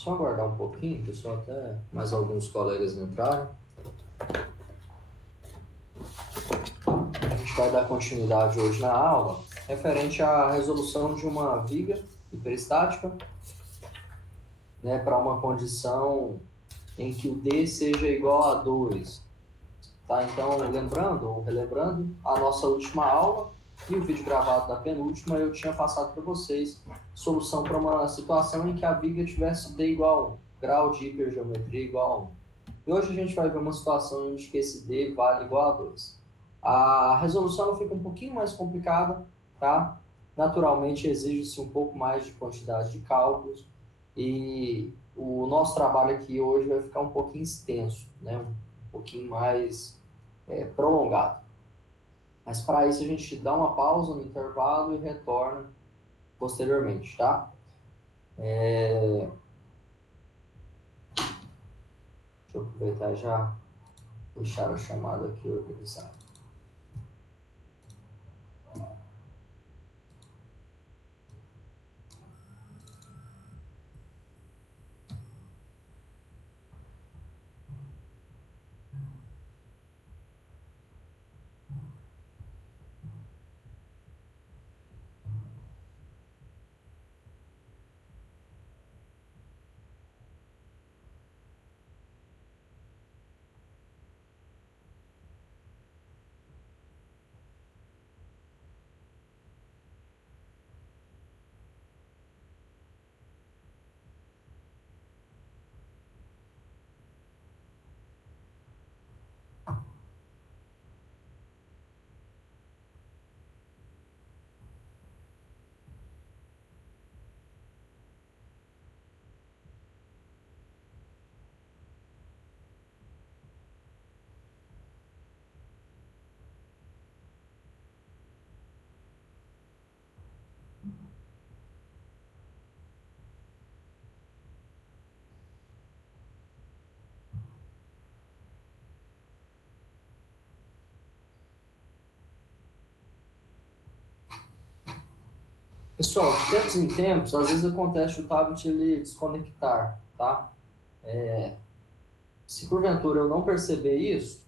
Só aguardar um pouquinho, pessoal, até mais alguns colegas entrarem. A gente vai dar continuidade hoje na aula referente à resolução de uma viga hiperestática, né, para uma condição em que o D seja igual a 2. Tá? Então, lembrando ou relembrando, a nossa última aula e o vídeo gravado da penúltima, eu tinha passado para vocês solução para uma situação em que a viga tivesse D igual a 1, grau de hipergeometria igual a 1. E hoje a gente vai ver uma situação em que esse D vale igual a 2. A resolução fica um pouquinho mais complicada, tá? Naturalmente exige-se um pouco mais de quantidade de cálculos e o nosso trabalho aqui hoje vai ficar um pouquinho extenso, né? Um pouquinho mais prolongado. Mas para isso a gente dá uma pausa no intervalo e retorna posteriormente, tá? Deixa eu aproveitar e já deixar a chamada aqui organizada. Pessoal, de tempos em tempos, às vezes acontece o tablet ele desconectar, tá? Se porventura eu não perceber isso,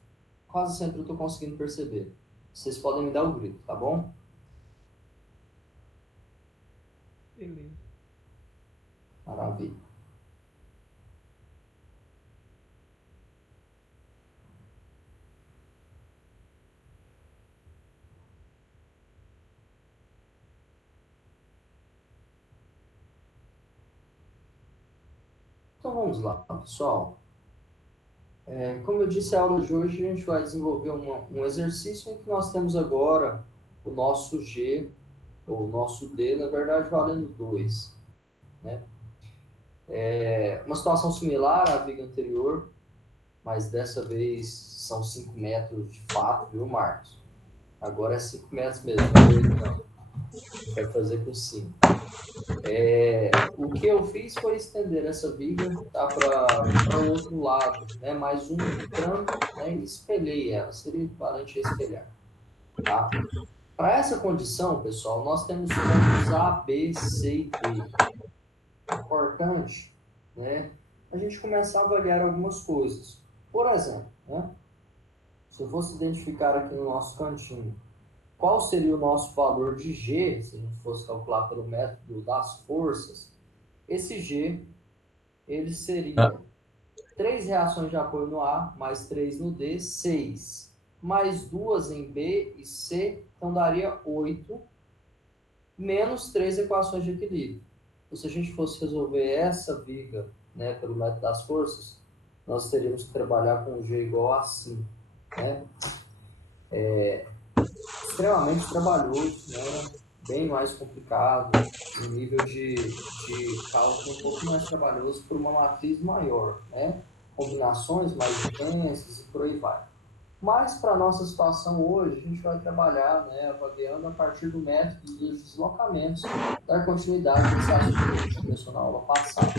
quase sempre eu estou conseguindo perceber. Vocês podem me dar o grito, tá bom? Beleza. Maravilha. Então vamos lá, pessoal. Como eu disse, a aula de hoje a gente vai desenvolver um exercício em que nós temos agora o nosso G, ou o nosso D, na verdade, valendo 2. Né? Uma situação similar à viga anterior, mas dessa vez são 5 metros de fato, viu, Marcos? Agora é 5 metros mesmo, não. Vai fazer com 5. O que eu fiz foi estender essa viga tá, para o outro lado, né? Mais um tranco, né? E espelhei ela, seria equivalente a espelhar. Tá? Para essa condição, pessoal, nós temos pontos A, B, C e D. Importante, né? A gente começar a avaliar algumas coisas. Por exemplo, né? Se eu fosse identificar aqui no nosso cantinho qual seria o nosso valor de G, se a gente fosse calcular pelo método das forças, esse G, ele seria 3 reações de apoio no A, mais 3 no D, 6. Mais 2 em B e C, então daria 8, menos 3 equações de equilíbrio. Então, se a gente fosse resolver essa viga, né, pelo método das forças, nós teríamos que trabalhar com G igual a 5. Né? Extremamente trabalhoso, né? Bem mais complicado, um nível de cálculo um pouco mais trabalhoso por uma matriz maior, né? Combinações mais intensas e por aí vai. Mas para a nossa situação hoje, a gente vai trabalhar, né, avaliando a partir do método dos deslocamentos, dar continuidade nesse assunto que a gente começou na aula passada.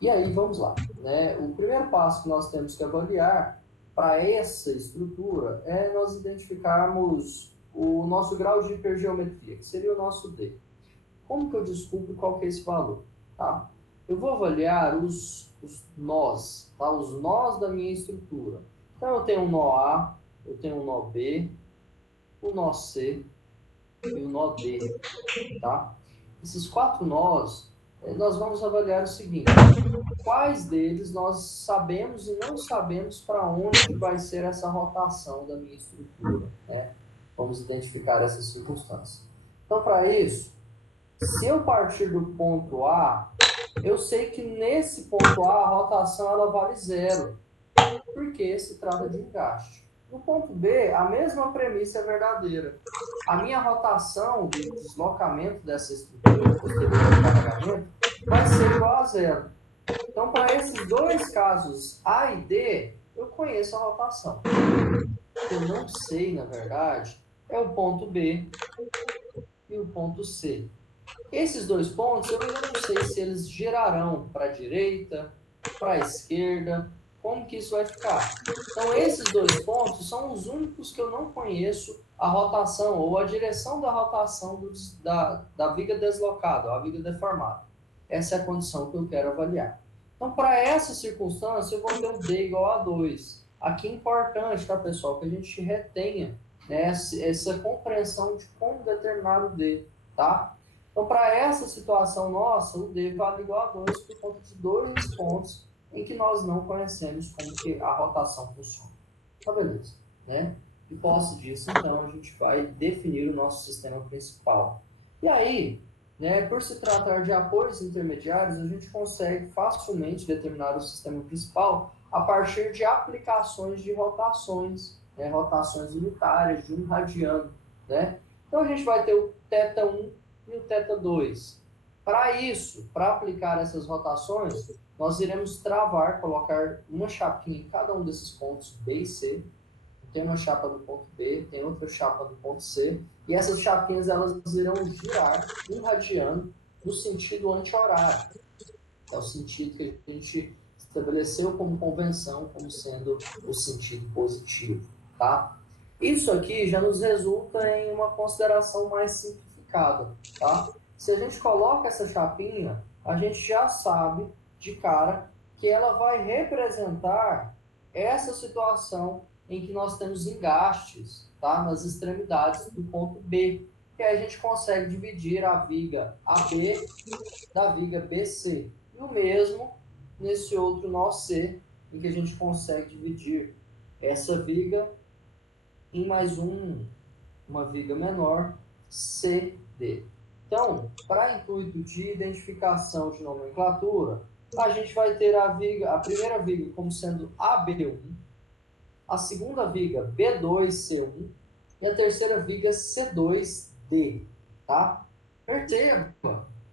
E aí, vamos lá. Né? O primeiro passo que nós temos que avaliar para essa estrutura é nós identificarmos o nosso grau de hipergeometria, que seria o nosso D. Como que eu descubro qual que é esse valor? Tá? eu vou avaliar os nós, tá? Os nós da minha estrutura. Então, eu tenho um nó A, eu tenho um nó B, o nó C e o nó D, tá? Esses 4 nós, nós vamos avaliar o seguinte: quais deles nós sabemos e não sabemos para onde vai ser essa rotação da minha estrutura, né? Vamos identificar essas circunstâncias. Então, para isso, se eu partir do ponto A, eu sei que nesse ponto A a rotação ela vale zero, porque se trata de engaste. No ponto B, a mesma premissa é verdadeira. A minha rotação de deslocamento dessa estrutura posterior ao carregamento vai ser igual a zero. Então, para esses dois casos A e D, eu conheço a rotação. O que eu não sei, na verdade, é o ponto B e o ponto C. Esses dois pontos, eu ainda não sei se eles girarão para a direita, para a esquerda, como que isso vai ficar. Então, esses dois pontos são os únicos que eu não conheço a rotação ou a direção da rotação da viga deslocada, a viga deformada. Essa é a condição que eu quero avaliar. Então, para essa circunstância, eu vou ter um D igual a 2. Aqui é importante, tá, pessoal, que a gente retenha, né, essa compreensão de como determinar o D, tá? Então, para essa situação nossa, o D vale igual a 2 por conta de dois pontos em que nós não conhecemos como que a rotação funciona. Tá, beleza, né? E posse disso, então, a gente vai definir o nosso sistema principal. E aí, né, por se tratar de apoios intermediários, a gente consegue facilmente determinar o sistema principal a partir de aplicações de rotações, né, rotações unitárias de 1 radiano, né? Então, a gente vai ter o θ1 e o θ2. Para isso, para aplicar essas rotações, nós iremos travar, colocar uma chapinha em cada um desses pontos B e C. Tem uma chapa do ponto B, tem outra chapa do ponto C, e essas chapinhas elas irão girar radiano no sentido anti-horário. É o sentido que a gente estabeleceu como convenção, como sendo o sentido positivo, tá? Isso aqui já nos resulta em uma consideração mais simplificada, tá? Se a gente coloca essa chapinha, a gente já sabe de cara que ela vai representar essa situação em que nós temos engastes, tá? Nas extremidades do ponto B, que aí a gente consegue dividir a viga AB da viga BC. E o mesmo nesse outro nó C, em que a gente consegue dividir essa viga em mais uma viga menor, CD. Então, para intuito de identificação de nomenclatura, a gente vai ter a primeira viga como sendo AB1, a segunda viga B2C1 e a terceira viga C2D, tá? Perceba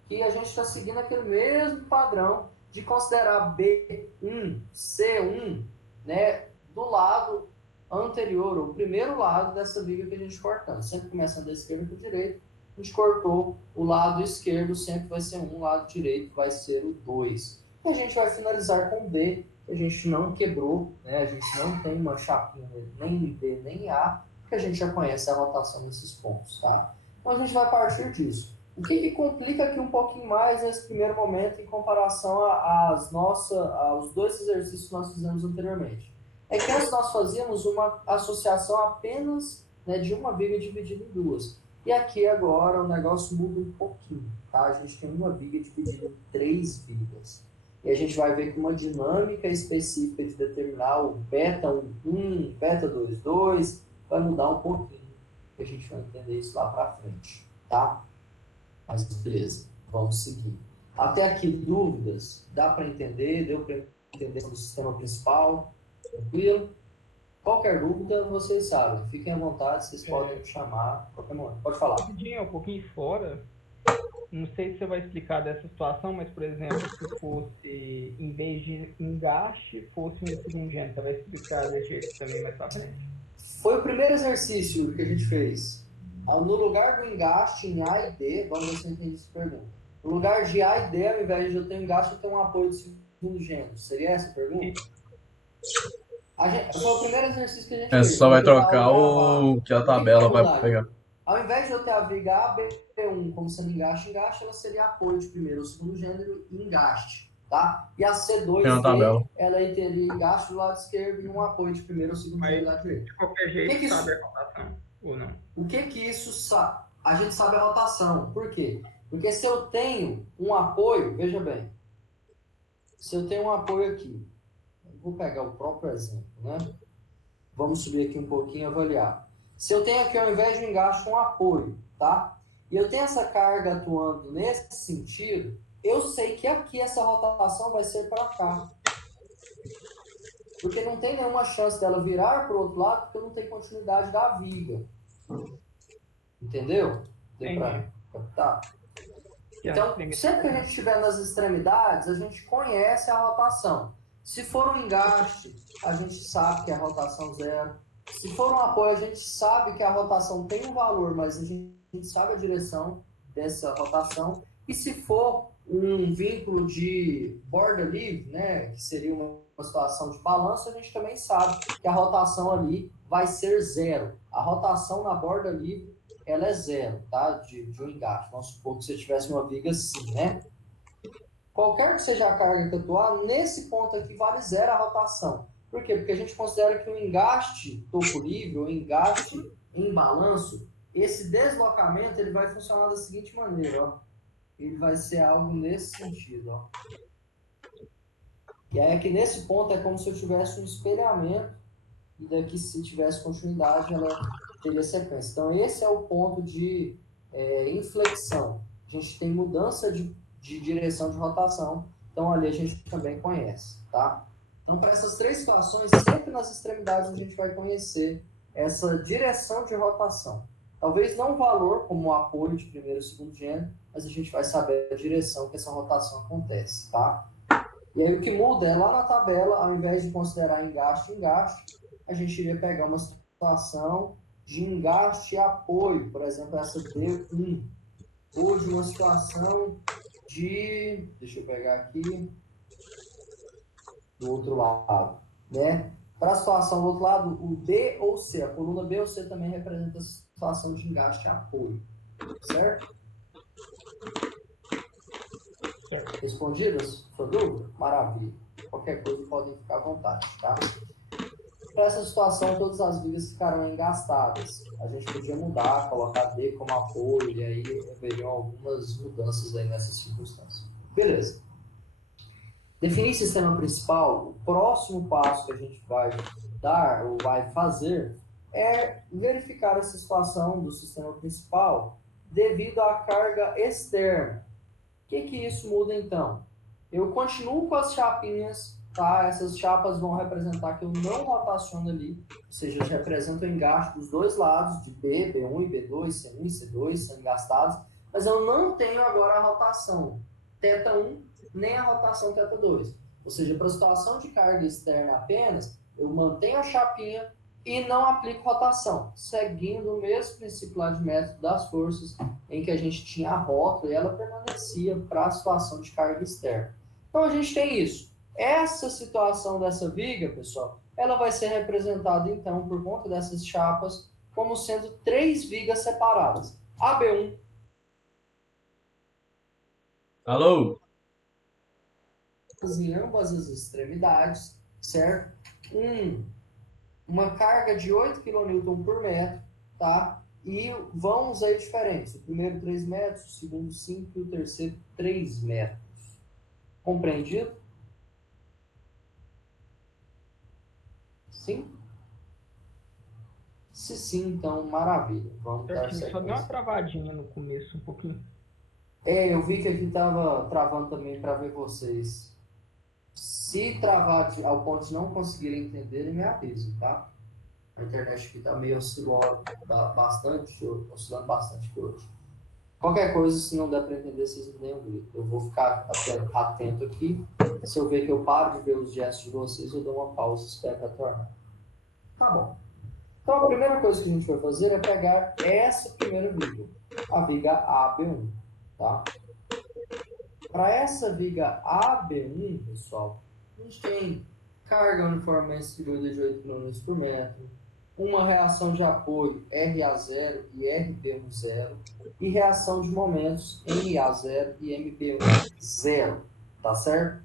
que a gente está seguindo aquele mesmo padrão de considerar B1, C1, né, do lado anterior, ou o primeiro lado dessa viga que a gente cortando. Sempre começando da esquerda para a direita, a gente cortou o lado esquerdo, sempre vai ser 1, o lado direito vai ser o 2. E a gente vai finalizar com D, que a gente não quebrou, né? A gente não tem uma chapinha nem em B nem em A, porque a gente já conhece a rotação desses pontos, tá? Então a gente vai partir disso. O que complica aqui um pouquinho mais nesse primeiro momento em comparação aos dois exercícios que nós fizemos anteriormente? É que antes nós fazíamos uma associação apenas, né, de uma viga dividida em duas. E aqui agora o negócio muda um pouquinho, tá? A gente tem uma viga dividida em 3 vigas. E a gente vai ver que uma dinâmica específica de determinar o beta 1, beta 2 vai mudar um pouquinho. E a gente vai entender isso lá para frente, tá? Mas beleza, vamos seguir. Até aqui, dúvidas? Dá para entender? Deu para entender do sistema principal? Tranquilo? Qualquer dúvida, vocês sabem. Fiquem à vontade, vocês podem me chamar a qualquer momento. Pode falar. Rapidinho, um pouquinho fora. Não sei se você vai explicar dessa situação, mas, por exemplo, se fosse, em vez de engaste, fosse um segundo gênero. Você vai explicar desse jeito também mais pra frente. Foi o primeiro exercício que a gente fez. No lugar do engaste em A e D, vamos ver se eu entendi essa pergunta. No lugar de A e D, ao invés de eu ter um engaste, eu tenho um apoio de segundo gênero. Seria essa a pergunta? Foi o primeiro exercício que a gente fez. Só vai trocar o que a tabela vai pegar. Ao invés de eu ter a viga AB1 como sendo engaste, ela seria apoio de primeiro ou segundo gênero e engaste. tá? E a Tem uma C2D, tabela. ela teria engaste do lado esquerdo e um apoio de primeiro ou segundo gênero do lado direito. De qualquer Que jeito, isso? sabe a rotação ou não? O que isso a gente sabe a rotação. Por quê? Porque se eu tenho um apoio, veja bem, se eu tenho um apoio aqui, vou pegar o próprio exemplo, né? Vamos subir aqui um pouquinho e avaliar. Se eu tenho aqui, ao invés de um engaste, um apoio, tá? E eu tenho essa carga atuando nesse sentido, eu sei que aqui essa rotação vai ser para cá. Porque não tem nenhuma chance dela virar para o outro lado, porque não tem continuidade da viga. Entendeu? Deu para captar? Então, sempre que a gente estiver nas extremidades, a gente conhece a rotação. Se for um engaste, a gente sabe que é a rotação zero. Se for um apoio, a gente sabe que a rotação tem um valor, mas a gente sabe a direção dessa rotação. E se for um vínculo de borda livre, né, que seria uma situação de balanço, a gente também sabe que a rotação ali vai ser zero. A rotação na borda livre ela é zero, tá? De um engaste. Vamos supor que você tivesse uma viga assim, né? Qualquer que seja a carga que atuar, nesse ponto aqui vale zero a rotação. Por quê? Porque a gente considera que o engaste topo livre, ou engaste em balanço, esse deslocamento ele vai funcionar da seguinte maneira, ó. Ele vai ser algo nesse sentido, ó. Que é que nesse ponto é como se eu tivesse um espelhamento e daqui se tivesse continuidade ela teria sequência. Então esse é o ponto de inflexão. A gente tem mudança de direção de rotação, então ali a gente também conhece, tá? Então para essas três situações, sempre nas extremidades a gente vai conhecer essa direção de rotação. Talvez não o valor como o apoio de primeiro e segundo gênero, mas a gente vai saber a direção que essa rotação acontece, tá? E aí o que muda é lá na tabela, ao invés de considerar engaste, a gente iria pegar uma situação de engaste e apoio, por exemplo, essa D1, ou de uma situação de, deixa eu pegar aqui, do outro lado, né? Para a situação do outro lado, o D ou C, a coluna B ou C também representa a situação de engaste e apoio, certo? Respondidas? Sua dúvida? Maravilha. Qualquer coisa podem ficar à vontade, tá? Para essa situação, todas as vigas ficarão engastadas. A gente podia mudar, colocar D como apoio, e aí haveriam algumas mudanças aí nessas circunstâncias. Beleza. Definir sistema principal, o próximo passo que a gente vai dar, ou vai fazer, é verificar essa situação do sistema principal devido à carga externa. O que isso muda então? Eu continuo com as chapinhas, tá? Essas chapas vão representar que eu não rotaciono ali, ou seja, representam o engaste dos dois lados, de B, B1 e B2, C1 e C2, são engastados, mas eu não tenho agora a rotação θ1, nem a rotação θ2. Ou seja, para a situação de carga externa apenas, eu mantenho a chapinha e não aplico rotação, seguindo o mesmo princípio lá de método das forças, em que a gente tinha a rótula e ela permanecia para a situação de carga externa. Então a gente tem isso. Essa situação dessa viga, pessoal, ela vai ser representada então por conta dessas chapas como sendo três vigas separadas. AB1. Alô? Em ambas as extremidades, certo? Uma carga de 8 kN por metro, tá? E vãos aí diferentes. O primeiro 3 metros, o segundo 5 e o terceiro 3 metros. Compreendido? Sim? Se sim, então maravilha. Vamos dar sequência. Só deu uma travadinha no começo, um pouquinho. Eu vi que aqui estava travando também para ver vocês. Se travar ao ponto de não conseguirem entender, me avisem, tá? A internet aqui está meio oscilando bastante hoje. Qualquer coisa, se não der para entender, vocês me deem um grito. Eu vou ficar atento aqui. Se eu ver que eu paro de ver os gestos de vocês, eu dou uma pausa e espero retornar. Tá bom. Então, a primeira coisa que a gente vai fazer é pegar essa primeira viga, a viga AB1, tá? Para essa viga AB1, pessoal, a gente tem carga uniformemente distribuída de 8 kN por metro, uma reação de apoio RA0 e RB10 e reação de momentos MA0 e MB10, tá certo?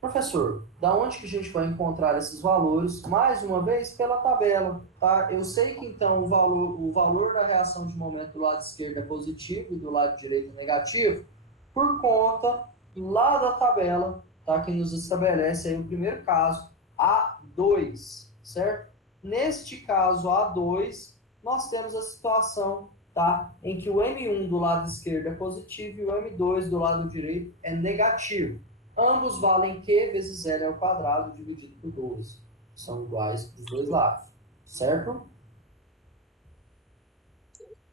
Professor, da onde que a gente vai encontrar esses valores? Mais uma vez, pela tabela, tá? Eu sei que então o valor da reação de momento do lado esquerdo é positivo e do lado direito é negativo, por conta lá da tabela, tá? Que nos estabelece aí o primeiro caso, A2, certo? Neste caso A2, nós temos a situação, tá? Em que o M1 do lado esquerdo é positivo e o M2 do lado direito é negativo. Ambos valem Q vezes L ao quadrado dividido por 12. São iguais dos dois lados. Certo?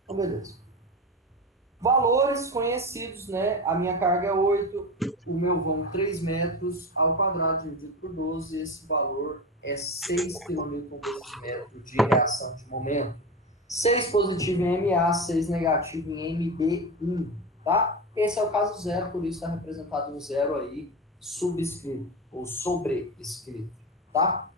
Então, beleza. Valores conhecidos, né? A minha carga é 8, o meu vão 3 metros ao quadrado dividido por 12. Esse valor é 6 kN vezes metro de reação de momento. 6 positivo em MA, 6 negativo em MB1. Tá? Esse é o caso zero, por isso está representado um zero aí, subscrito ou sobrescrito, tá?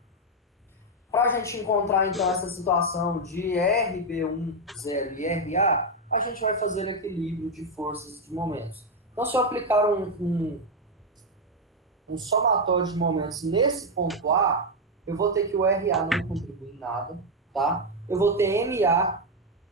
Para a gente encontrar então essa situação de RB1 zero e RA, a gente vai fazer equilíbrio de forças de momentos. Então, se eu aplicar um somatório de momentos nesse ponto A, eu vou ter que o RA não contribui em nada, tá? Eu vou ter MA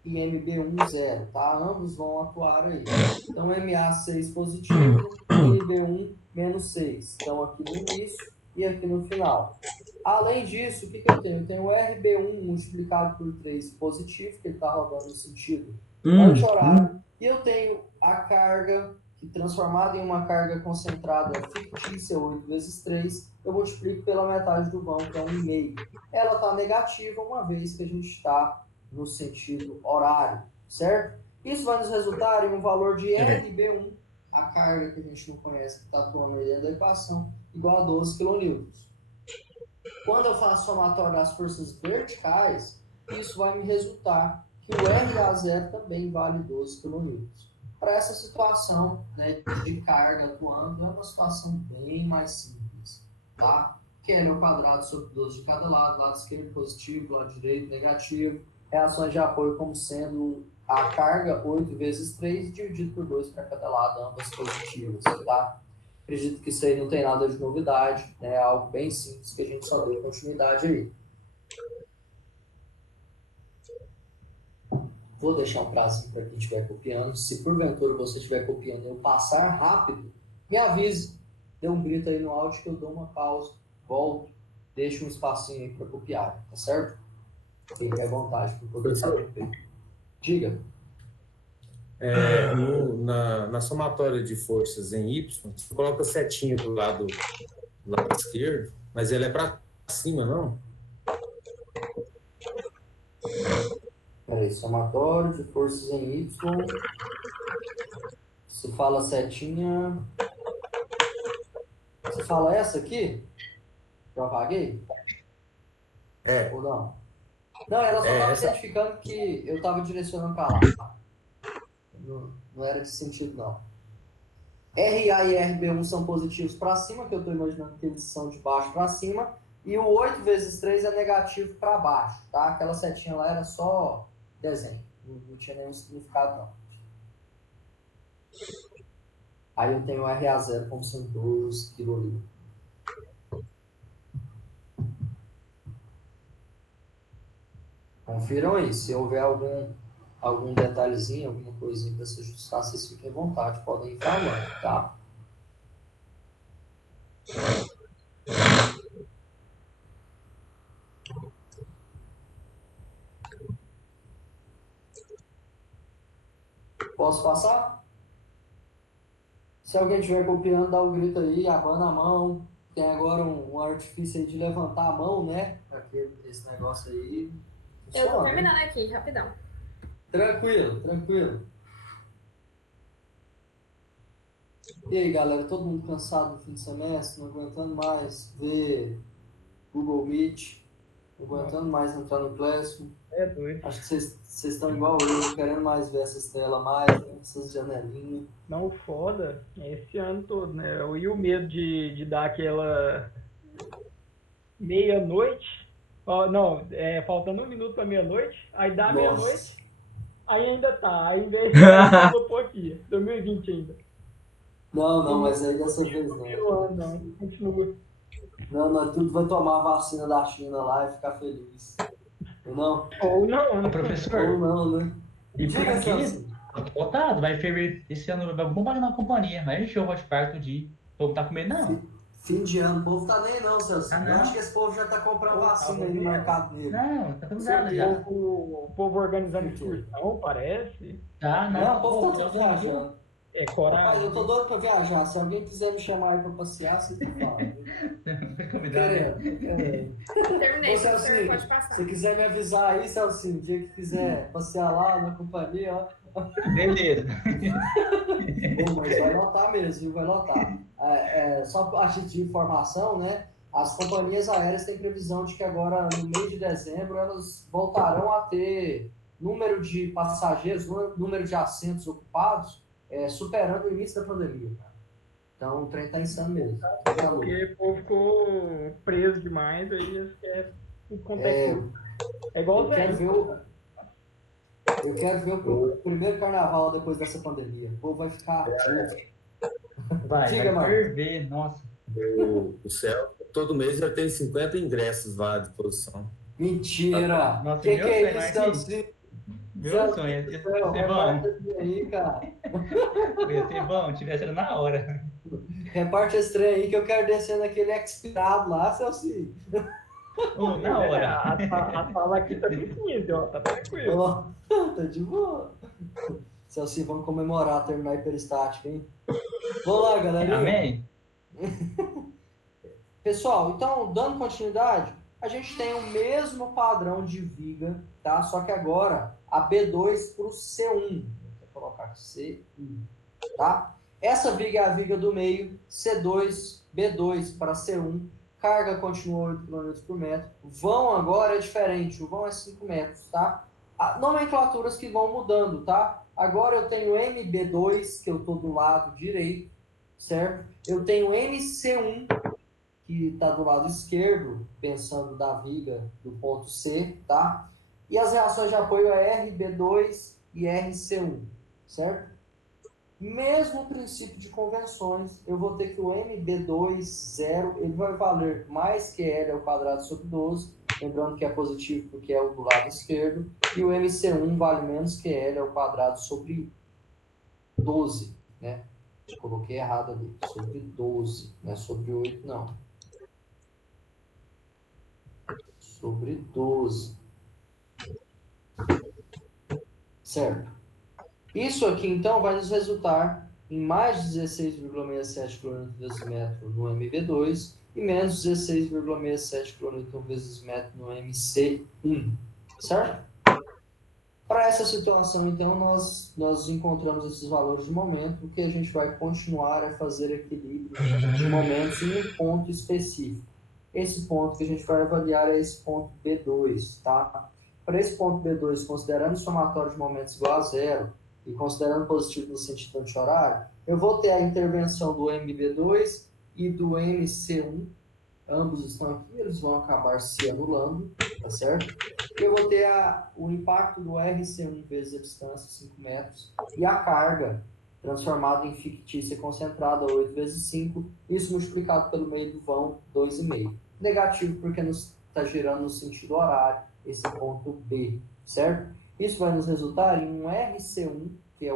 e MB1 zero, tá? Ambos vão atuar aí. Então, MA 6 positivo, MB1 menos 6. Então, aqui no início e aqui no final. Além disso, o que eu tenho? Eu tenho o RB1 multiplicado por 3 positivo, que ele está rodando no sentido anti-horário. E eu tenho a carga, que transformada em uma carga concentrada fictícia, 8 vezes 3, eu multiplico pela metade do vão, que é 1,5. Ela está negativa, uma vez que a gente está no sentido horário, certo? Isso vai nos resultar em um valor de RB1, a carga que a gente não conhece, que está atuando aí dentro da equação, igual a 12 kN. Quando eu faço somatório das forças verticais, isso vai me resultar que o RA0 também vale 12 kN. Para essa situação, né, de carga atuando, é uma situação bem mais simples, tá? Que é L ao quadrado sobre 12 de cada lado, lado esquerdo positivo, lado direito negativo, reações de apoio como sendo a carga 8 vezes 3 dividido por 2 para cada lado, ambas positivas, tá? Acredito que isso aí não tem nada de novidade, né? É algo bem simples que a gente só deu continuidade aí. Vou deixar um prazo para quem estiver copiando. Se porventura você estiver copiando e eu passar rápido, me avise. Dê um grito aí no áudio que eu dou uma pausa, volto, deixo um espacinho aí para copiar, tá certo? Fique à vontade para poder saber. Diga. Na somatória de forças em Y, você coloca a setinha do lado esquerdo, mas ela é para cima, não? Peraí, somatório de forças em Y. Se fala setinha. Você fala essa aqui? Que eu apaguei? Ou não? Não, ela só estava certificando que eu estava direcionando para lá. Não era de sentido, não. RA e RB1 são positivos para cima, que eu estou imaginando que eles são de baixo para cima. E o 8 vezes 3 é negativo para baixo, tá? Aquela setinha lá era só desenho. Não tinha nenhum significado, não. Aí eu tenho o RA0 como sendo 12 kN. Confiram aí. Se houver algum detalhezinho, alguma coisinha para se ajustar, vocês fiquem à vontade, podem ir falando, tá? Posso passar? Se alguém estiver copiando, dá um grito aí, abana a mão. Tem agora um artifício aí de levantar a mão, né? Esse negócio aí. Eu tô terminando aqui, rapidão. Tranquilo. E aí, galera, todo mundo cansado no fim de semestre, não aguentando mais ver Google Meet, não aguentando mais entrar no Classroom. É doido. Acho que vocês estão igual eu, querendo mais ver essas telas mais, né? Essas janelinhas. Não, foda é esse ano todo, né? E o medo de dar aquela meia-noite, faltando 1 minuto para meia-noite, aí dá meia-noite, aí ainda tá, aí em vez de eu vou pôr aqui, 2020 ainda. Não, mas aí dessa vez não. Não, continua. Não, tudo vai tomar a vacina da China lá e ficar feliz. Não? Ou não, Ô, né? Ou professor, não, né? e por Diga, aqui, Celso. lotado, vai ferver esse ano, vai bombar na companhia, vai encher o Hot Park todo dia. O povo tá com medo, não. Fim de ano, o povo tá nem não, Celso. Ah, Eu não. acho que esse povo já tá comprando Pô, vacina tava aí no mesmo. mercado dele. Não, tá tudo Certeza. dado já. O povo organizando excursão, parece. Tá, Não, não. o povo tá tudo viajando. É Rapaz, coragem. eu tô doido pra viajar. Se alguém quiser me chamar aí pra passear, vocês me falam. Convidado, né? Querendo. Terminei, Ô, professor, Celcinho, pode se passar. você quiser me avisar aí, Celcinho, o dia que quiser passear lá na companhia, ó. Beleza. Bom, mas vai lotar mesmo, viu? Vai lotar. Só a título de informação, né? As companhias aéreas têm previsão de que agora, no mês de dezembro, elas voltarão a ter número de passageiros, número de assentos ocupados, superando o início da pandemia, cara. Então, o trem tá insano mesmo. Tá louco. Porque o povo ficou preso demais, aí eles querem tudo quanto é coisa. É igual Eu os quero velhos. Eu quero ver o primeiro carnaval depois dessa pandemia. O povo vai ficar louco. Vai Diga, Marcos. ferver, nossa. O céu, todo mês já tem 50 ingressos lá à disposição. Mentira! Nossa, Que meu é sonho, isso, Marquinhos. Celcinho? Meu sonho ia ser bom. Reparte esse aí, cara. Ia ser bom, tivesse era na hora. Reparte esse trem aí que eu quero descer naquele expirado lá, Celcinho. Na hora. A sala aqui tá com 15, ó. Tá tranquilo. Ó, tá de boa. Celcinho, vamos comemorar, terminar a hiperestática, hein? Vamos lá, galerinha. Amém? Pessoal, então, dando continuidade, a gente tem o mesmo padrão de viga, tá? Só que agora a B2 para o C1. Vou colocar aqui C1, tá? Essa viga é a viga do meio, C2, B2 para C1. Carga continua 8 km por metro. Vão agora é diferente, o vão é 5 metros, tá? Nomenclaturas que vão mudando, tá? Agora eu tenho MB2, que eu estou do lado direito, certo? Eu tenho MC1, que está do lado esquerdo, pensando da viga do ponto C, tá? E as reações de apoio é RB2 e RC1, certo? Mesmo princípio de convenções, eu vou ter que o MB2 zero, ele vai valer mais que L ao quadrado sobre 12, lembrando que é positivo porque é o do lado esquerdo, e o MC1 vale menos que L ao quadrado sobre 12, né? Coloquei errado ali, sobre 12, não é sobre 8 não. Sobre 12. Certo. Isso aqui, então, vai nos resultar em mais de 16,67 kN vezes metro no MB2 e menos 16,67 kN vezes metro no MC1. Certo? Para essa situação, então, nós encontramos esses valores de momento. O que a gente vai continuar é fazer equilíbrio de momentos em um ponto específico. Esse ponto que a gente vai avaliar é esse ponto B2, tá? Para esse ponto B2, considerando o somatório de momentos igual a zero e considerando positivo no sentido anti-horário, eu vou ter a intervenção do MB2 e do MC1, ambos estão aqui, eles vão acabar se anulando, tá certo? E eu vou ter o impacto do RC1 vezes a distância, 5 metros, e a carga transformada em fictícia concentrada, 8 vezes 5, isso multiplicado pelo meio do vão, 2,5. Negativo porque está girando no sentido horário, esse ponto B, certo? Isso vai nos resultar em um RC1, que é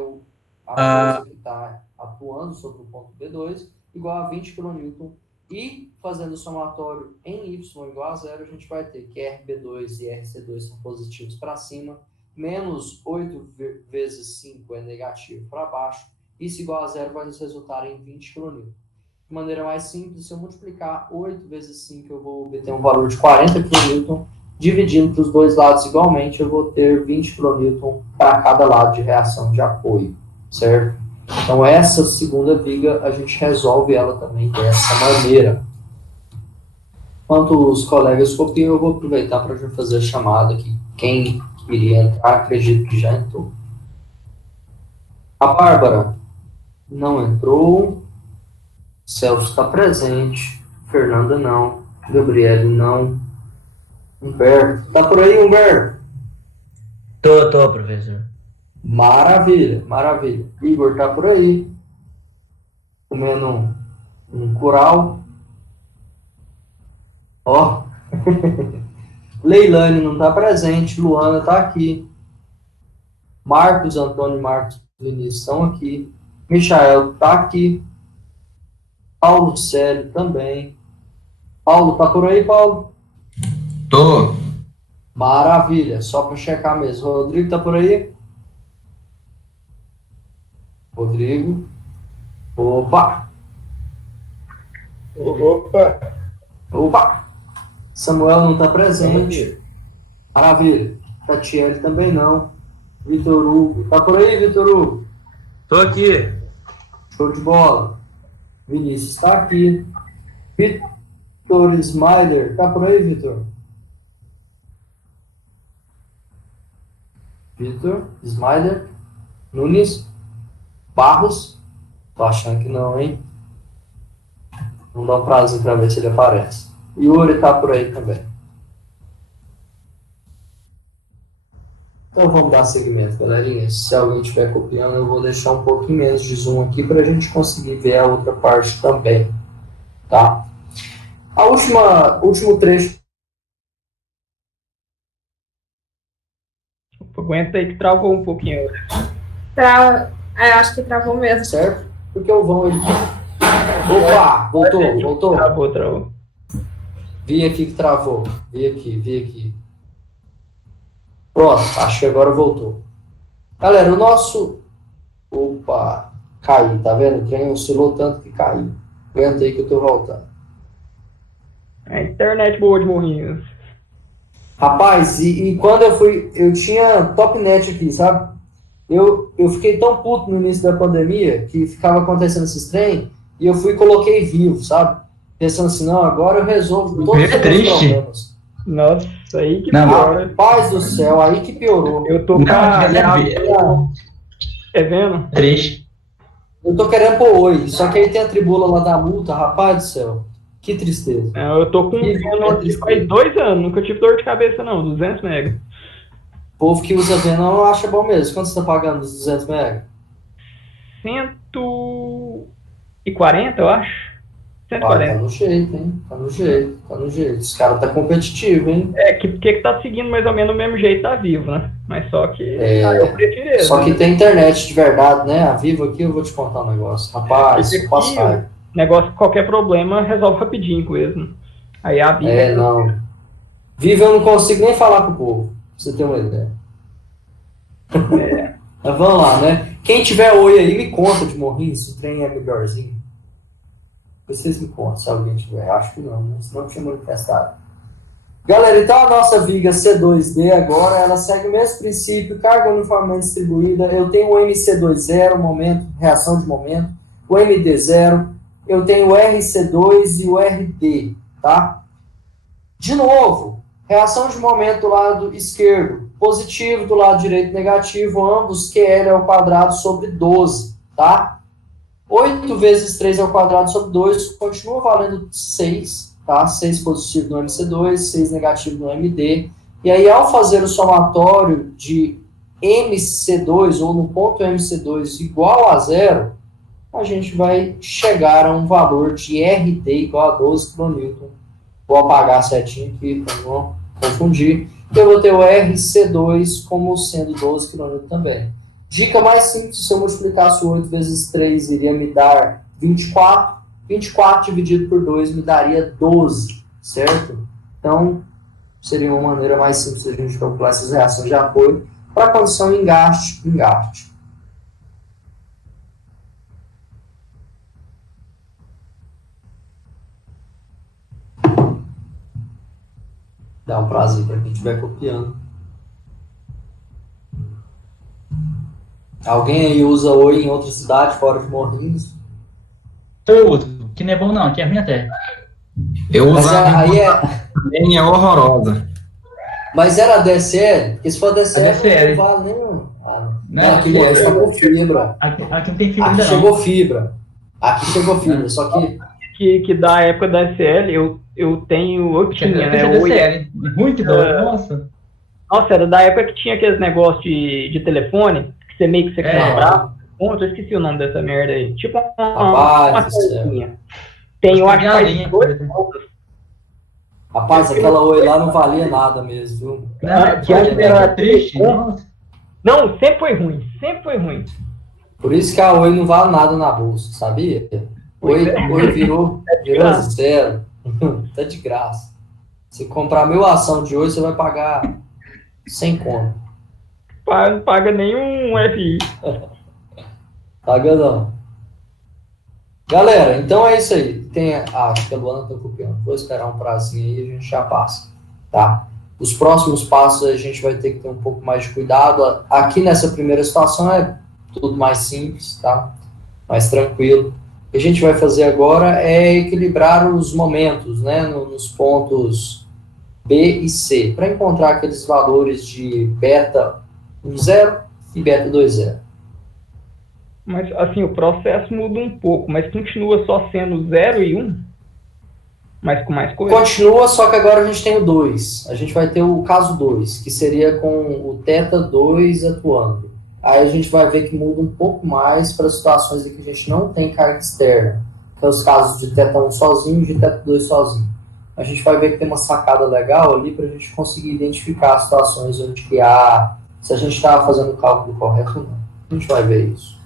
a força que está atuando sobre o ponto B2, igual a 20 kN. E, fazendo o somatório em Y igual a zero, a gente vai ter que RB2 e RC2 são positivos para cima, menos 8 vezes 5 é negativo para baixo, isso igual a zero vai nos resultar em 20 kN. De maneira mais simples, se eu multiplicar 8 vezes 5, eu vou obter um valor de 40 kN, dividindo para os dois lados igualmente, eu vou ter 20 kN para cada lado de reação de apoio, certo? Então, essa segunda viga, a gente resolve ela também dessa maneira. Enquanto os colegas copiam, eu vou aproveitar para já fazer a chamada aqui. Quem iria entrar, acredito que já entrou. A Bárbara não entrou. Celso está presente. Fernanda não. Gabriele não. Humberto. Tá por aí, Humberto? Tô, professor. Maravilha, maravilha. Igor tá por aí. comendo um curau. Ó. Leilane não está presente, Luana está aqui. Marcos Antônio e Marcos Vinícius estão aqui. Michael está aqui. Paulo Célio também. Paulo, tá por aí, Paulo? Tô. Maravilha, só para checar mesmo. Rodrigo tá por aí? Rodrigo. Opa! Opa! Opa! Samuel não está presente. Maravilha. Tatiele também não. Vitor Hugo. Tá por aí, Vitor Hugo? Tô aqui. Show de bola. Vinícius está aqui. Vitor Smiler. Tá por aí, Vitor? Vitor Smiler. Nunes. Barros. Tô achando que não, hein? Vamos dar um prazo para ver se ele aparece. Yuri tá por aí também. Então vamos dar seguimento, galerinha. Se alguém estiver copiando, eu vou deixar um pouquinho menos de zoom aqui para a gente conseguir ver a outra parte também, tá? Último trecho. Aguenta aí que travou um pouquinho. Eu acho que travou mesmo. Certo? Porque o vão ele... Opa! Voltou. Travou. Vi aqui que travou. Vi aqui. Pronto, acho que agora voltou. Galera, o nosso... Opa! Caiu, tá vendo? O trem oscilou tanto que caiu. Aguenta aí que eu tô voltando. A internet boa de Morrinhos. Rapaz, e quando eu tinha topnet aqui, sabe? Eu fiquei tão puto no início da pandemia que ficava acontecendo esses trem e eu fui e coloquei vivo, sabe? Pensando assim, não, agora eu resolvo todos os meus problemas. Nossa, aí que Não, pior. Rapaz do céu, aí que piorou. Eu tô vendo? Triste. Eu tô querendo pôr oi, só que aí tem a tribula lá da multa, rapaz do céu. Que tristeza. Eu tô com Venom aqui faz 2 anos, nunca tive dor de cabeça não, 200 mega. O povo que usa Venom não acha bom mesmo. Quanto você tá pagando os 200 mega? 140, eu acho. Ah, 140. tá no jeito, hein? Tá no jeito. Os caras tá competitivo, hein? Que tá seguindo mais ou menos o mesmo jeito da Vivo, né? Mas só que eu prefiro esse. Só que tem internet de verdade, né? A Vivo aqui, eu vou te contar um negócio. Rapaz, Esse posso falar. negócio, qualquer problema, resolve rapidinho com eles, né? Aí a Vivo... Não. Vivo eu não consigo nem falar com o povo, pra você ter uma ideia. Mas vamos lá, né? Quem tiver oi aí, me conta de Morrinhos, se o trem é melhorzinho. Vocês me contam, se alguém tiver. Acho que não, né? Senão tinha manifestado. Galera, então a nossa viga C2D agora, ela segue o mesmo princípio, carga uniformemente distribuída. Eu tenho o MC20, momento, reação de momento, o MD0, eu tenho o RC2 e o RD, tá? De novo, reação de momento do lado esquerdo, positivo, do lado direito negativo, ambos QL ao quadrado sobre 12, tá? 8 vezes 3 ao quadrado sobre 2 continua valendo 6, tá? 6 positivo no MC2, 6 negativo no MD. E aí, ao fazer o somatório de MC2, ou no ponto MC2 igual a 0, a gente vai chegar a um valor de RD igual a 12 kN. Vou apagar a setinha aqui para não confundir. Eu vou ter o RC2 como sendo 12 kN também. Dica mais simples, se eu multiplicasse 8 vezes 3, iria me dar 24. 24 dividido por 2 me daria 12, certo? Então, seria uma maneira mais simples de a gente calcular essas reações de apoio para a condição engaste. Dá um prazer para quem estiver copiando. Alguém aí usa oi em outra cidade, fora de Morrinhos? Eu uso, que não é bom não, que é ruim até. Eu Mas usava aí também, é horrorosa. Mas era DSL? Porque se for DSL, DSL. não vale nenhum. Não, aqui está com fibra. Aqui não tem fibra Aqui ainda chegou não. fibra. Aqui chegou fibra, só Que da época da SL, eu tinha, né? DSL, muito doido, nossa. Nossa, era da época que tinha aqueles negócios de telefone, que você meio que você comprava. pontos, eu esqueci o nome dessa merda aí. Tipo Rapaz do céu. coisinha. Tem, eu acho que Peguei a faz linha, 2 pontos. Rapaz, aquela oi lá não valia nada mesmo, viu? Não, que antes era triste. Nossa. Não, sempre foi ruim. Sempre foi ruim. Por isso que a oi não vale nada na bolsa, sabia? Pois Oi, é. oi virou graça. zero. Tá de graça. Se comprar 1.000 ação de hoje, você vai pagar 100 conto. Não paga nenhum FI. Paga não. Galera, então é isso aí. Acho que a Luana tá copiando. Vou esperar um prazinho aí e a gente já passa. Tá? Os próximos passos a gente vai ter que ter um pouco mais de cuidado. Aqui nessa primeira situação é tudo mais simples, tá? Mais tranquilo. O que a gente vai fazer agora é equilibrar os momentos, né? Nos pontos B e C, para encontrar aqueles valores de beta 1,0 e beta 2,0. Mas, assim, o processo muda um pouco, mas continua só sendo 0 e 1, mas com mais coisa. Continua, só que agora a gente tem o 2. A gente vai ter o caso 2, que seria com o θ 2 atuando. Aí a gente vai ver que muda um pouco mais para situações em que a gente não tem carga externa, que é os casos de θ 1 sozinho e de θ 2 sozinho. A gente vai ver que tem uma sacada legal ali para a gente conseguir identificar as situações onde que há, se a gente está fazendo o cálculo correto ou não. A gente vai ver isso.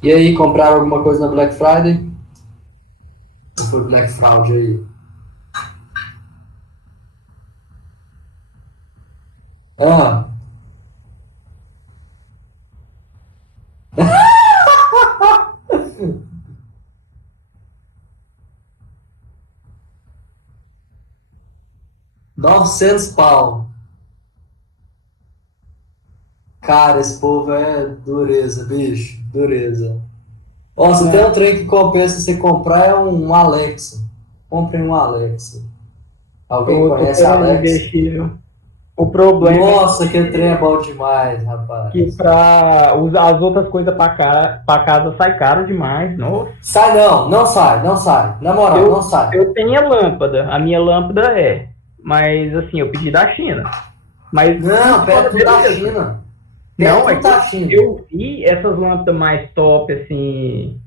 E aí, compraram alguma coisa na Black Friday? Ou foi Black Fraud aí? Ah. R$ 900. Cara, esse povo é dureza, bicho. Dureza. Ó, se tem um trem que compensa você comprar é um Alexa. Comprem um Alexa. Alguém conhece a Alexa? O problema Nossa, aquele trem é bom demais, rapaz. que para usar as outras coisas para casa sai caro demais. Nossa. Sai não sai. Na moral, não sai. Eu tenho a lâmpada, a minha lâmpada mas assim, eu pedi da China. Mas Não, pega tudo da China. Não, Eu vi essas lâmpadas mais top, assim,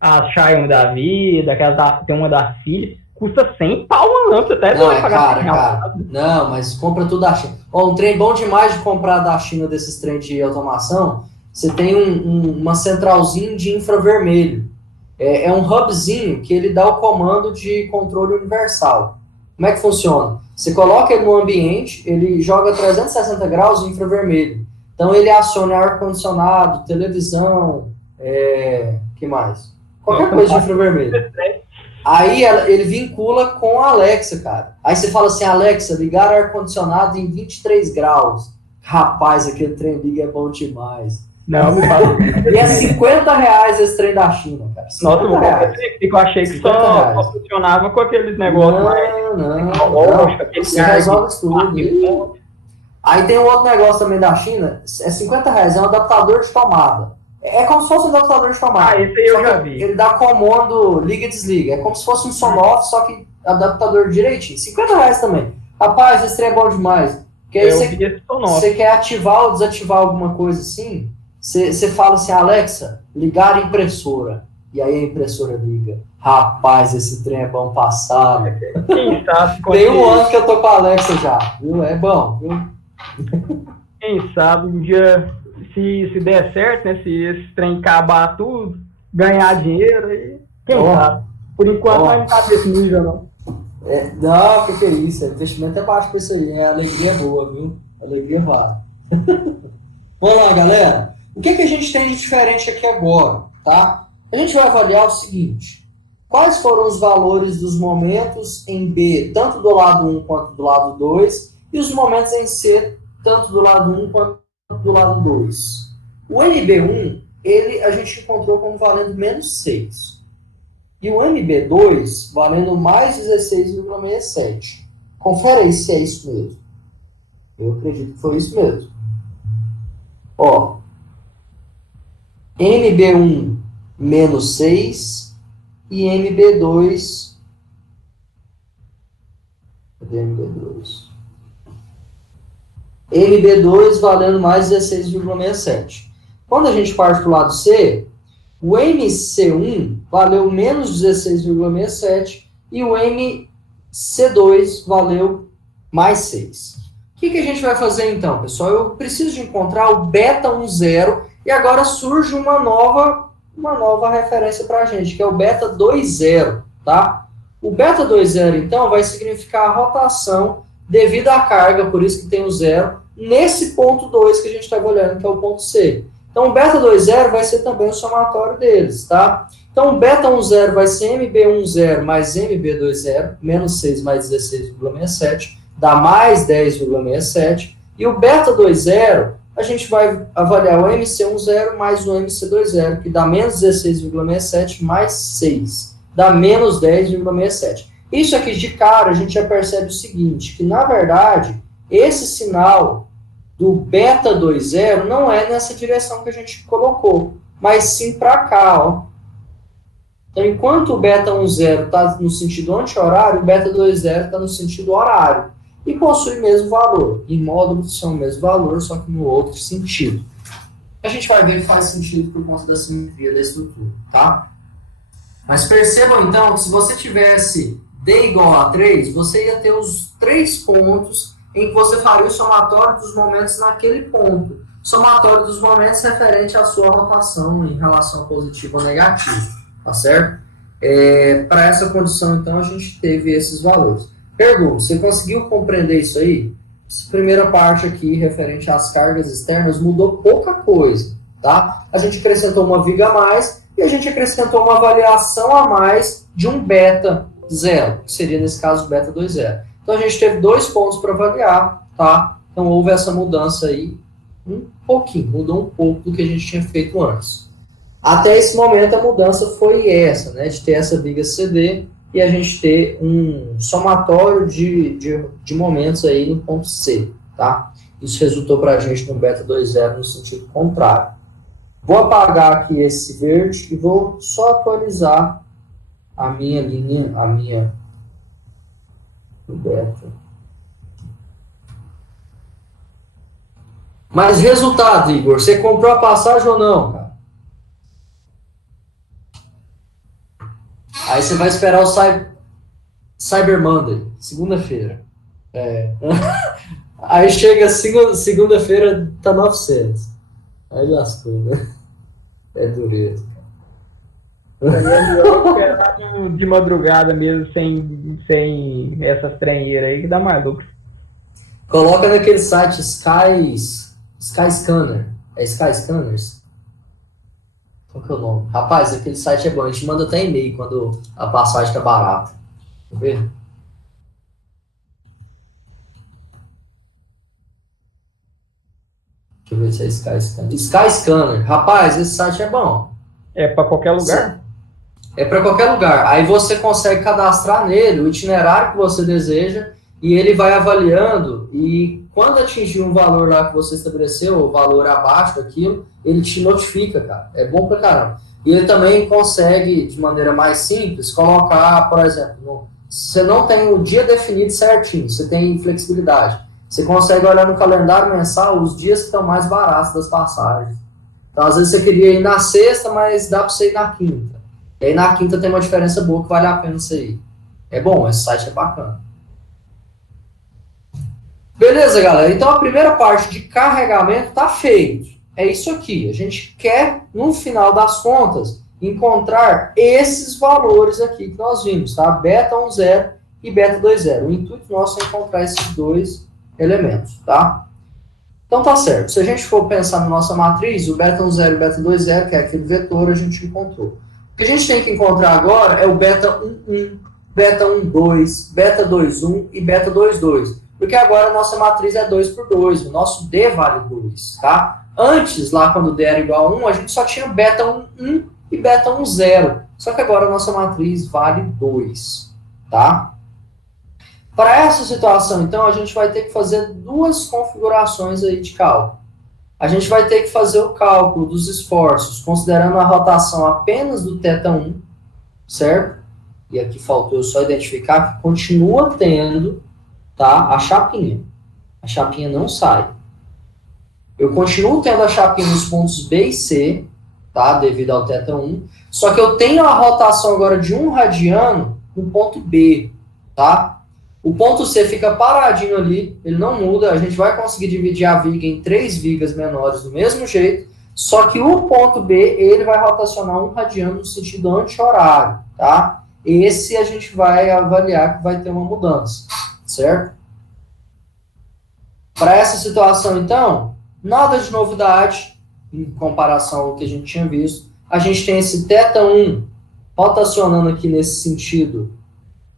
a Xiaomi da vida, tem uma da Philips, custa 100 pau uma lâmpada, até não, é cara. Não, mas compra tudo da China. Ó, um trem bom demais de comprar da China desses trem de automação, você tem uma centralzinha de infravermelho. É um hubzinho que ele dá o comando de controle universal. Como é que funciona? Você coloca ele no ambiente, ele joga 360 graus em infravermelho. Então ele aciona ar-condicionado, televisão, que mais? Qualquer coisa de infravermelho. Aí ele vincula com a Alexa, cara. Aí você fala assim, Alexa, ligar ar-condicionado em 23 graus. Rapaz, aquele trem liga é bom demais. Não, me fala. E é R$50 esse trem da China, cara. Nossa, eu achei que só funcionava com aqueles negócios não. Você resolve isso tudo. Aí tem um outro negócio também da China, é R$50, é um adaptador de tomada. É como se fosse um adaptador de tomada. Esse aí eu já vi. Ele dá comando liga e desliga. É como se fosse um sonoff, só que adaptador direitinho. R$50 também. Rapaz, esse trem é bom demais. Porque aí você quer ativar ou desativar alguma coisa assim, você fala assim, Alexa, ligar a impressora. E aí a impressora liga. Rapaz, esse trem é bom passado. Tem um ano que eu tô com a Alexa já, viu? É bom, viu? Quem sabe um dia, se der certo, né? Se esse trem acabar tudo, ganhar dinheiro, aí, quem sabe? Por enquanto não tá desse nível, não. Não, o que é isso? O investimento é baixo pra isso aí, a alegria é boa, viu? A alegria vale. Vamos lá, galera. O que a gente tem de diferente aqui agora, tá? A gente vai avaliar o seguinte. Quais foram os valores dos momentos em B, tanto do lado 1 quanto do lado 2, e os momentos em C, tanto do lado 1 quanto do lado 2. O NB1, a gente encontrou como valendo menos 6. E o NB2 valendo mais 16,67. Confere aí se é isso mesmo. Eu acredito que foi isso mesmo. Ó, NB1 menos 6 e NB2. Cadê NB2? NB2 valendo mais 16,67. Quando a gente parte para o lado C, o MC1 valeu menos 16,67 e o MC2 valeu mais 6. O que a gente vai fazer então, pessoal? Eu preciso de encontrar o beta 10 e agora surge uma nova referência para a gente, que é o beta 20, tá? O beta 20, então, vai significar a rotação devido à carga, por isso que tem o 0, nesse ponto 2 que a gente estava olhando, que é o ponto C. Então, o beta 20 vai ser também o somatório deles, tá? Então, o beta 10 vai ser MB10 mais MB20, menos 6 mais 16,67, dá mais 10,67. E o beta 20, a gente vai avaliar o MC10 mais o MC20, que dá menos 16,67 mais 6, dá menos 10,67. Isso aqui de cara, a gente já percebe o seguinte, que na verdade, esse sinal do beta 20 não é nessa direção que a gente colocou, mas sim para cá, ó. Então, enquanto o beta 10 está no sentido anti-horário, o beta 20 está no sentido horário. E possui o mesmo valor. Em módulos são o mesmo valor, só que no outro sentido. A gente vai ver que faz sentido por conta da simetria da estrutura, tá? Mas percebam, então, que se você tivesse D igual a 3, você ia ter os 3 pontos em que você faria o somatório dos momentos naquele ponto. Somatório dos momentos referente à sua rotação em relação a positivo ou negativo, tá certo? Para essa condição, então, a gente teve esses valores. Pergunta, você conseguiu compreender isso aí? Essa primeira parte aqui, referente às cargas externas, mudou pouca coisa, tá? A gente acrescentou uma viga a mais e a gente acrescentou uma variação a mais de um beta 0, que seria, nesse caso, o beta 20. Então, a gente teve 2 pontos para avaliar, tá? Então, houve essa mudança aí, um pouquinho, mudou um pouco do que a gente tinha feito antes. Até esse momento, a mudança foi essa, né? De ter essa viga CD e a gente ter um somatório de momentos aí no ponto C, tá? Isso resultou para a gente no beta 20 no sentido contrário. Vou apagar aqui esse verde e vou só atualizar a minha linha, do beta. Mas resultado, Igor, você comprou a passagem ou não, cara? Aí você vai esperar o Cyber Monday, segunda-feira. Aí chega segunda-feira, tá 900. Aí lascou, né? É dureza. Eu esperar de madrugada mesmo, sem essas trenheiras aí, que dá mais lucro. Coloca naquele site Skyscanner. É Skyscanners? Qual que é o nome? Rapaz, aquele site é bom. A gente manda até e-mail quando a passagem tá barata. Quer ver? Deixa eu ver se é Skyscanner. Skyscanner. Rapaz, esse site é bom. É para qualquer lugar? É para qualquer lugar. Aí você consegue cadastrar nele o itinerário que você deseja e ele vai avaliando e quando atingir um valor lá que você estabeleceu, o valor abaixo daquilo, ele te notifica, cara. É bom pra caramba. E ele também consegue, de maneira mais simples, colocar, por exemplo, você não tem o dia definido certinho, você tem flexibilidade. Você consegue olhar no calendário mensal os dias que estão mais baratos das passagens. Então, às vezes você queria ir na sexta, mas dá para você ir na quinta. E aí na quinta tem uma diferença boa que vale a pena você ir. É bom, esse site é bacana. Beleza, galera? Então a primeira parte de carregamento está feito. É isso aqui. A gente quer, no final das contas, encontrar esses valores aqui que nós vimos, tá? Beta 10 e beta 20. O intuito nosso é encontrar esses 2 elementos, tá? Então tá certo. Se a gente for pensar na nossa matriz, o beta 10 e o beta 20, que é aquele vetor, a gente encontrou. O que a gente tem que encontrar agora é o beta 11, beta 12, beta 21 e beta 22. Porque agora a nossa matriz é 2 por 2, o nosso D vale 2, tá? Antes, lá quando D era igual a 1, a gente só tinha beta 1 e beta 10. Só que agora a nossa matriz vale 2, tá? Para essa situação, então, a gente vai ter que fazer 2 configurações aí de cálculo. A gente vai ter que fazer o cálculo dos esforços, considerando a rotação apenas do θ1, certo? E aqui faltou só identificar que continua tendo, tá, a chapinha. A chapinha não sai. Eu continuo tendo a chapinha nos pontos B e C, tá? Devido ao θ1. Só que eu tenho a rotação agora de 1 radiano no ponto B, tá? O ponto C fica paradinho ali, ele não muda. A gente vai conseguir dividir a viga em 3 vigas menores do mesmo jeito. Só que o ponto B, ele vai rotacionar 1 radiano no sentido anti-horário, tá? Esse a gente vai avaliar que vai ter uma mudança, certo? Para essa situação, então, nada de novidade em comparação ao que a gente tinha visto. A gente tem esse θ1 rotacionando aqui nesse sentido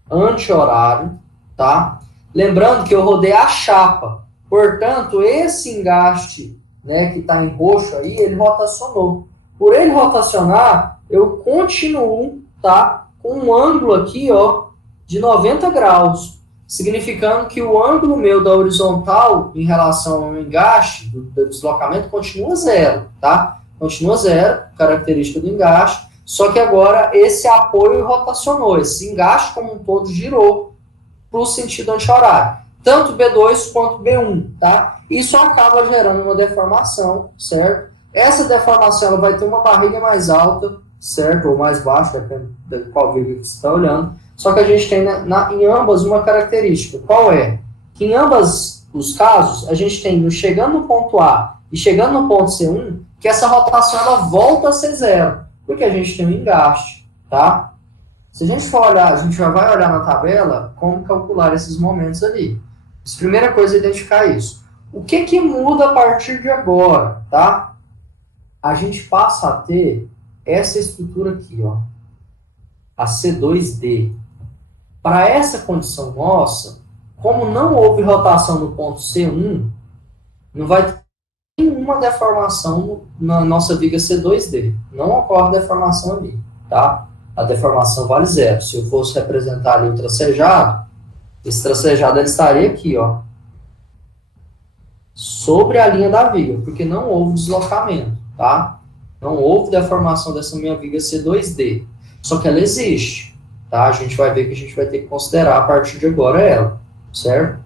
anti-horário, tá? Lembrando que eu rodei a chapa. Portanto, esse engaste, né, que está em roxo aí, ele rotacionou. Por ele rotacionar, eu continuo, tá, com um ângulo aqui, ó, de 90 graus, significando que o ângulo meu da horizontal em relação ao engaste, do deslocamento, continua zero, tá? Continua zero, característica do engaste, só que agora esse apoio rotacionou, esse engaste como um todo girou para o sentido anti-horário. Tanto B2 quanto B1, tá? Isso acaba gerando uma deformação, certo? Essa deformação ela vai ter uma barriga mais alta, certo? Ou mais baixa, dependendo de qual viga que você está olhando. Só que a gente tem em ambas uma característica. Qual é? Que em ambos os casos, a gente tem chegando no ponto A e chegando no ponto C1, que essa rotação ela volta a ser zero, porque a gente tem um engaste, tá? Se a gente for olhar, a gente já vai olhar na tabela como calcular esses momentos ali. A primeira coisa é identificar isso. O que muda a partir de agora, tá? A gente passa a ter essa estrutura aqui, ó, a C2D. Para essa condição nossa, como não houve rotação no ponto C1, não vai ter nenhuma deformação na nossa viga C2D. Não ocorre deformação ali, tá? A deformação vale zero. Se eu fosse representar ali o tracejado, esse tracejado ele estaria aqui, ó, sobre a linha da viga, porque não houve deslocamento, tá? Não houve deformação dessa minha viga C2D. Só que ela existe, tá? A gente vai ver que a gente vai ter que considerar a partir de agora ela, certo?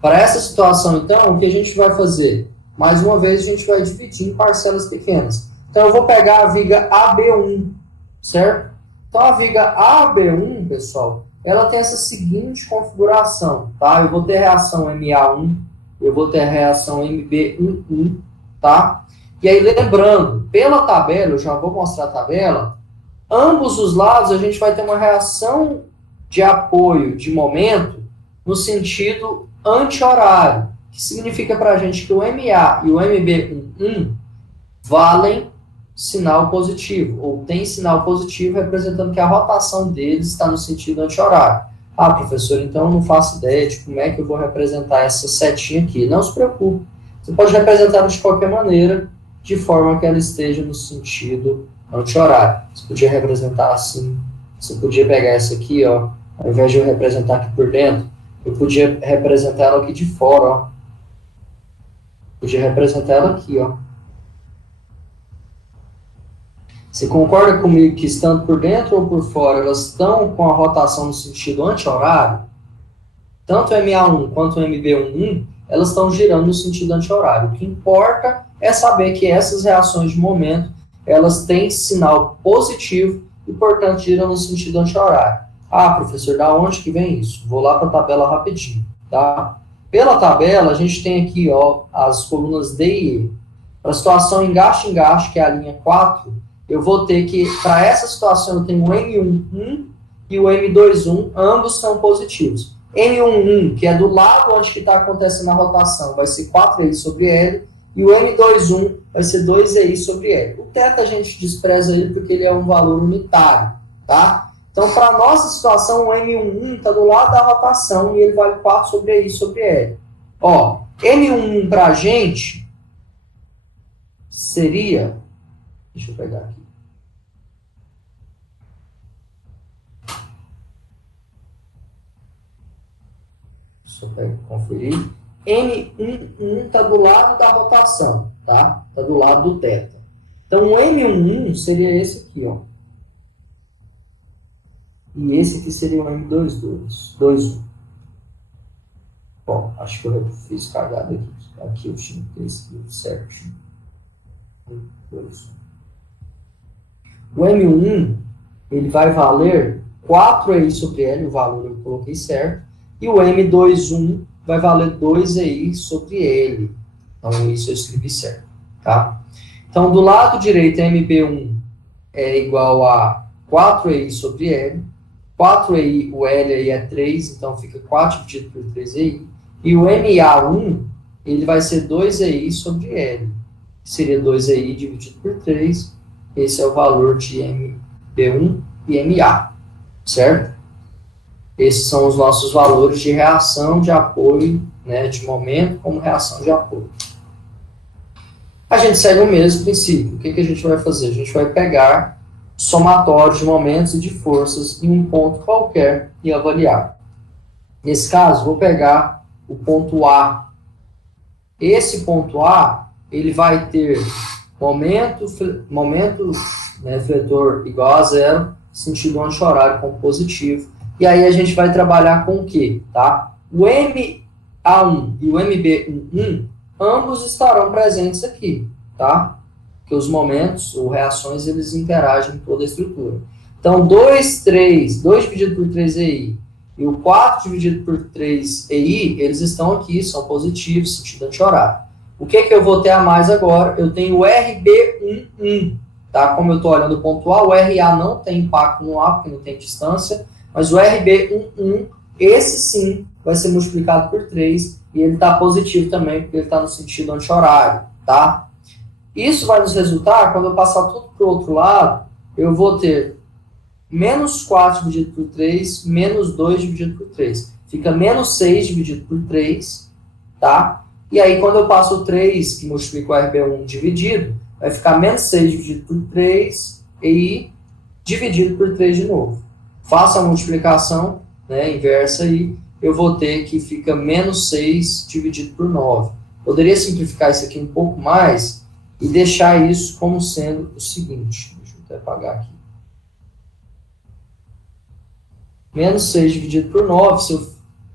Para essa situação, então, o que a gente vai fazer? Mais uma vez, a gente vai dividir em parcelas pequenas. Então, eu vou pegar a viga AB1, certo? Então, a viga AB1, pessoal, ela tem essa seguinte configuração, tá? Eu vou ter reação MA1, eu vou ter reação MB11, tá? E aí, lembrando, pela tabela, eu já vou mostrar a tabela, ambos os lados a gente vai ter uma reação de apoio de momento no sentido anti-horário, que significa para a gente que o MA e o MB11 valem sinal positivo, ou tem sinal positivo representando que a rotação deles está no sentido anti-horário. Ah, professor, então eu não faço ideia de como é que eu vou representar essa setinha aqui. Não se preocupe, você pode representá-la de qualquer maneira, de forma que ela esteja no sentido anti-horário. Você podia representar assim, você podia pegar essa aqui, ó, ao invés de eu representar aqui por dentro, eu podia representar ela aqui de fora, ó. Podia representar ela aqui, ó. Você concorda comigo que estando por dentro ou por fora, elas estão com a rotação no sentido anti-horário? Tanto o MA1 quanto o MB11, elas estão girando no sentido anti-horário. O que importa é saber que essas reações de momento, elas têm sinal positivo e, portanto, giram no sentido anti-horário. Ah, professor, da onde que vem isso? Vou lá para a tabela rapidinho, tá? Pela tabela, a gente tem aqui, ó, as colunas D e E. Para a situação engaste-engaste, que é a linha 4, eu vou ter que, para essa situação, eu tenho o M11 e o M21, ambos são positivos. M11, que é do lado onde está acontecendo a rotação, vai ser 4EI sobre L, e o M21 vai ser 2EI sobre L. O θ a gente despreza ele porque ele é um valor unitário, tá? Então, para a nossa situação, o M11 está do lado da rotação e ele vale 4 sobre EI sobre L. Ó, M11 para a gente seria... Deixa eu pegar aqui. Deixa eu conferir. M11 está do lado da rotação, tá? Está do lado do θ. Então, o M11 seria esse aqui, ó. E esse aqui seria o M22, 21. Bom, acho que eu fiz cagada aqui. Aqui eu tinha que ter escrito certinho. O M1, ele vai valer 4EI sobre L, o valor eu coloquei certo, e o M21 vai valer 2EI sobre L. Então, isso eu escrevi certo, tá? Então, do lado direito, MB1 é igual a 4EI sobre L. 4EI, o L aí é 3, então fica 4 dividido por 3EI. E o MA1, ele vai ser 2EI sobre L. Seria 2EI dividido por 3. Esse é o valor de MB1 e MA, certo? Esses são os nossos valores de reação de apoio, né, de momento como reação de apoio. A gente segue o mesmo princípio. O que a gente vai fazer? A gente vai pegar somatório de momentos e de forças em um ponto qualquer e avaliar. Nesse caso, vou pegar o ponto A. Esse ponto A, ele vai ter momento né, fletor igual a zero, sentido anti-horário como positivo. E aí a gente vai trabalhar com o quê? Tá? O MA1 e o MB11, ambos estarão presentes aqui, tá? Porque os momentos ou reações, eles interagem em toda a estrutura. Então, 2 dividido por 3EI e o 4 dividido por 3EI, eles estão aqui, são positivos, sentido anti-horário. O que eu vou ter a mais agora? Eu tenho o RB11, tá? Como eu estou olhando o ponto A, o RA não tem impacto no A, porque não tem distância, mas o RB11, esse sim, vai ser multiplicado por 3, e ele está positivo também, porque ele está no sentido anti-horário, tá? Isso vai nos resultar, quando eu passar tudo para o outro lado, eu vou ter menos 4 dividido por 3, menos 2 dividido por 3. Fica menos 6 dividido por 3, tá? E aí, quando eu passo o 3, que multiplica o RB1 dividido, vai ficar menos 6 dividido por 3 e dividido por 3 de novo. Faço a multiplicação, né, inversa aí, eu vou ter que fica menos 6 dividido por 9. Poderia simplificar isso aqui um pouco mais e deixar isso como sendo o seguinte. Deixa eu até apagar aqui. Menos 6 dividido por 9, se eu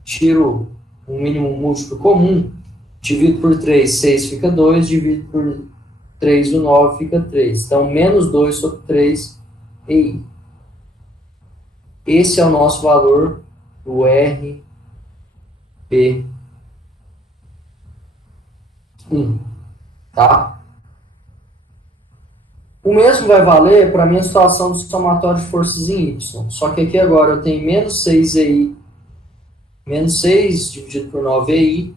tiro um mínimo múltiplo comum, divido por 3, 6 fica 2, divido por 3, o 9 fica 3. Então, menos 2 sobre 3 EI. Esse é o nosso valor do RB1, tá? O mesmo vai valer para a minha situação do somatório de forças em Y. Só que aqui agora eu tenho menos 6EI, menos 6 dividido por 9EI,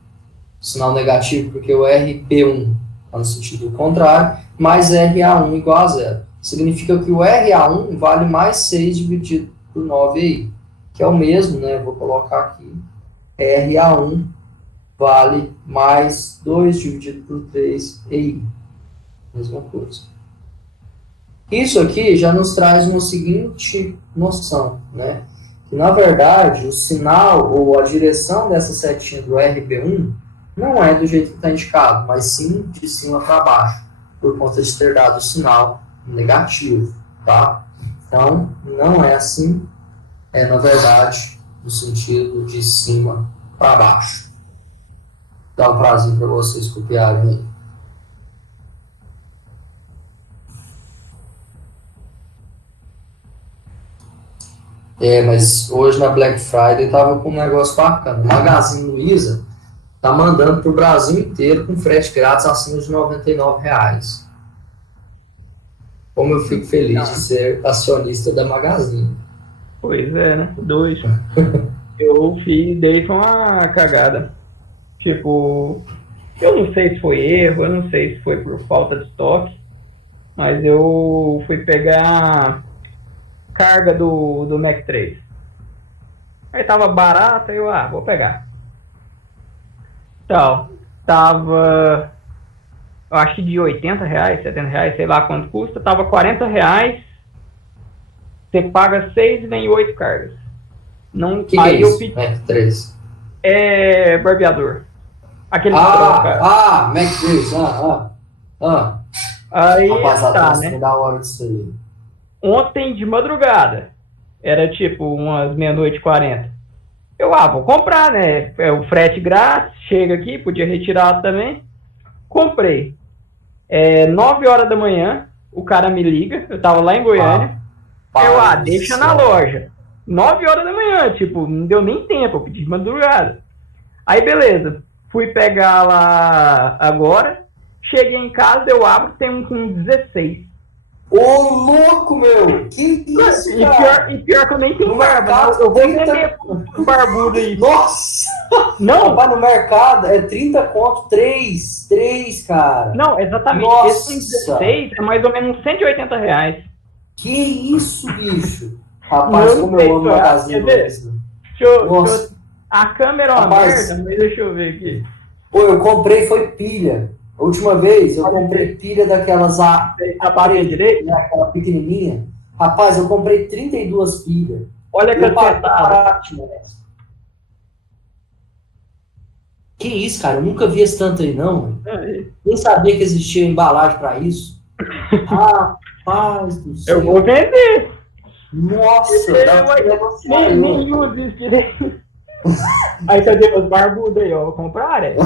sinal negativo porque o RB1 está no sentido contrário, mais RA1 igual a zero. Significa que o RA1 vale mais 6 dividido por 9EI, que é o mesmo, né? Vou colocar aqui. RA1 vale mais 2 dividido por 3EI. Mesma coisa. Isso aqui já nos traz uma seguinte noção, né? Que, na verdade, o sinal ou a direção dessa setinha do RB1 não é do jeito que está indicado, mas sim de cima para baixo, por conta de ter dado o sinal negativo, tá? Então, não é assim, é, na verdade, no sentido de cima para baixo. Dá um prazer para vocês copiarem aí. É, mas hoje na Black Friday tava com um negócio bacana. O Magazine Luiza tá mandando pro Brasil inteiro com frete grátis acima de R$99. Como eu fico feliz de ser acionista da Magazine. Pois é, né? Dois. Eu dei uma cagada. Tipo, eu não sei se foi erro, eu não sei se foi por falta de estoque, mas eu fui pegar carga do Mac 3. Aí tava barato, aí eu, vou pegar. Então, tava, eu acho que de R$80, R$70, sei lá quanto custa, tava R$40, você paga 6 e vem 8 cargas. Não, Que aí é eu isso? pedi, Mac 3. é barbeador. Aquele troca. Mac 3, Aí rapaziada, tá, né? da hora disso aí. Ontem de madrugada, era tipo umas meia-noite e 40. Vou comprar, né? É o frete grátis, chega aqui, podia retirar também. Comprei. 9 horas da manhã, o cara me liga, eu tava lá em Goiânia. Deixa na loja. 9 horas da manhã, tipo, não deu nem tempo, eu pedi de madrugada. Aí, beleza. Fui pegar lá agora, cheguei em casa, eu abro, tem um com 16. Ô, louco, meu! Que isso, cara? E pior que eu nem tenho No barba, mercado, eu vou 30... vender pro barbudo aí. Nossa! Não, Vai no mercado, é 30 conto, 3, cara. não, exatamente. Nossa! Esse com 16 é mais ou menos uns R$180. Que isso, bicho? Rapaz, Não como sei, eu amo quer Magazine ver? Luiza. Deixa a câmera é uma Rapaz, merda, mas deixa eu ver aqui. Pô, eu comprei, foi pilha. A última vez, eu comprei pilha daquelas A bateria direita? né, aquela pequenininha. Rapaz, eu comprei 32 pilhas. Olha que Eu paguei acertado. barato, né? Que isso, cara? Eu nunca vi esse tanto aí, não. Nem sabia que existia embalagem pra isso. Rapaz do céu. Eu vou vender. Nossa, dá pra negociar, Nem uso isso direito. Aí cadê os barbudos aí, ó? Compraram?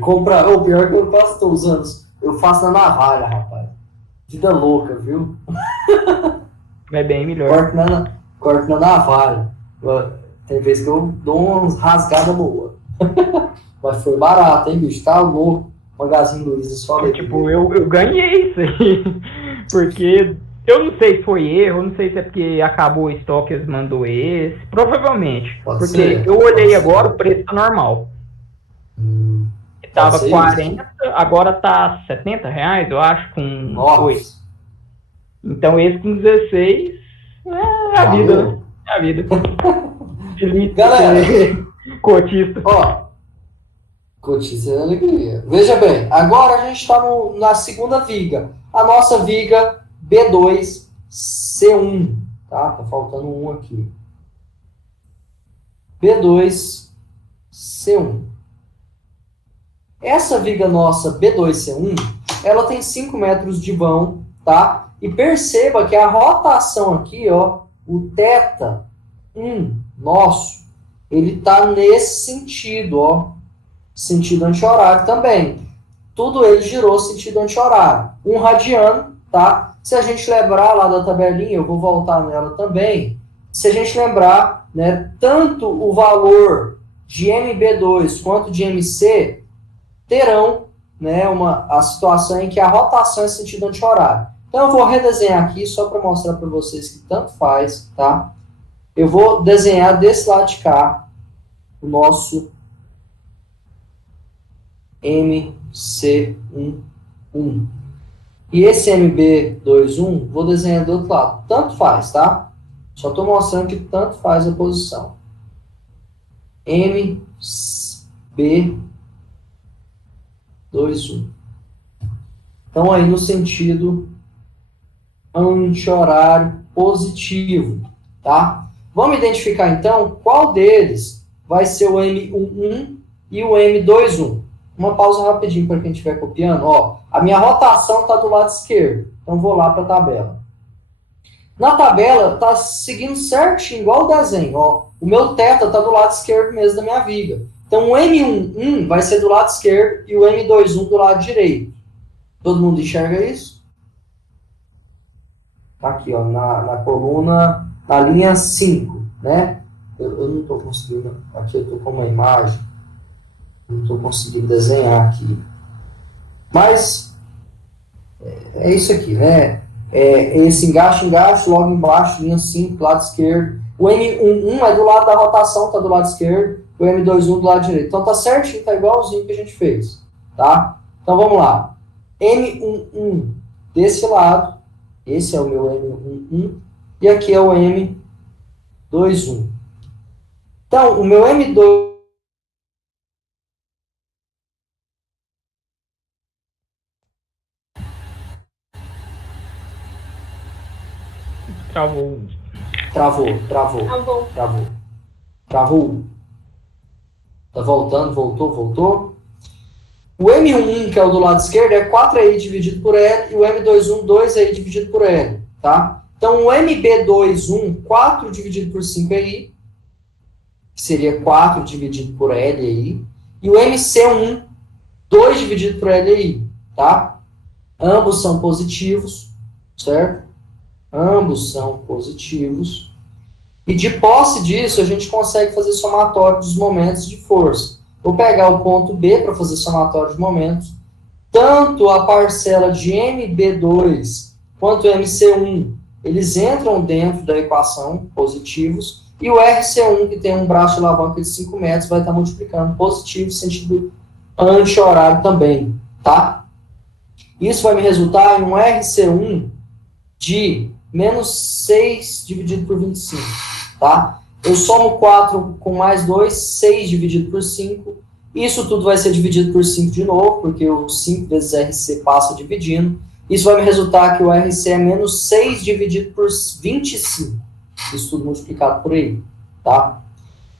Compra. O pior que eu faço, tô usando. Eu faço na navalha, rapaz. Vida louca, viu? É bem melhor. Corto na navalha. Tem vezes que eu dou umas rasgadas boas. Mas foi barato, hein, bicho? Tá louco. Magazine Luiza, só aí. Tipo, eu ganhei isso aí. Porque eu não sei se foi erro, não sei se é porque acabou o estoque e eles mandou esse. Provavelmente. Pode porque ser, eu olhei pode agora, ser. o preço tá normal. Pode Tava ser 40, agora tá R$70, eu acho, com Nossa. 8. Então esse com 16 é a vida, né? É a vida. Feliz Galera. Cotista. Ó, cotista é alegria. Veja bem, agora a gente está na segunda viga. A nossa viga B2C1. Tá? Tá faltando um aqui. B2C1. Essa viga nossa B2C1, ela tem 5 metros de vão, tá? E perceba que a rotação aqui, ó, o θ nosso, ele tá nesse sentido, ó, sentido anti-horário também. Tudo ele girou sentido anti-horário. 1 radiano, tá? Se a gente lembrar lá da tabelinha, eu vou voltar nela também. Se a gente lembrar, né, tanto o valor de MB2 quanto de MC terão, né, a situação em que a rotação é sentido anti-horário. Então eu vou redesenhar aqui só para mostrar para vocês que tanto faz, tá? Eu vou desenhar desse lado de cá o nosso MC11. E esse MB21 vou desenhar do outro lado. Tanto faz, tá? Só estou mostrando que tanto faz a posição. MB21. Então aí no sentido anti-horário positivo, tá? Vamos identificar então qual deles vai ser o M11 e o M21. Uma pausa rapidinho para quem estiver copiando. Ó, a minha rotação está do lado esquerdo, então vou lá para a tabela. Na tabela está seguindo certinho, igual o desenho. Ó, o meu θ está do lado esquerdo mesmo da minha viga. Então o M11 vai ser do lado esquerdo e o M21 do lado direito. Todo mundo enxerga isso? Tá aqui, ó, na coluna, na linha 5, né? Eu não estou conseguindo, aqui eu estou com uma imagem, não estou conseguindo desenhar aqui. Mas, é isso aqui, né? Esse engaixo, logo embaixo, linha 5, lado esquerdo. O M11 é do lado da rotação, tá do lado esquerdo, o M21 do lado direito. Então tá certinho, tá igualzinho que a gente fez, tá? Então vamos lá. M11 desse lado, esse é o meu M11, e aqui é o M21. Então, o meu M2... Travou. Travou. Tá voltando, voltou. O M11, que é o do lado esquerdo, é 4i dividido por L, e o M21, 2i dividido por L, tá? Então, o MB21, 4 dividido por 5i, que seria 4 dividido por L aí, e o MC1, 2 dividido por L aí, tá? Ambos são positivos, certo? Ambos são positivos. E de posse disso, a gente consegue fazer somatório dos momentos de força. Vou pegar o ponto B para fazer somatório de momentos. Tanto a parcela de MB2 quanto o MC1, eles entram dentro da equação, positivos. E o RC1, que tem um braço de alavanca de 5 metros, vai estar multiplicando positivo, sentido anti-horário também, tá? Isso vai me resultar em um RC1 de menos 6 dividido por 25, tá? Eu somo 4 com mais 2, 6 dividido por 5. Isso tudo vai ser dividido por 5 de novo, porque o 5 vezes RC passa dividindo. Isso vai me resultar que o RC é menos 6 dividido por 25. Isso tudo multiplicado por aí, tá?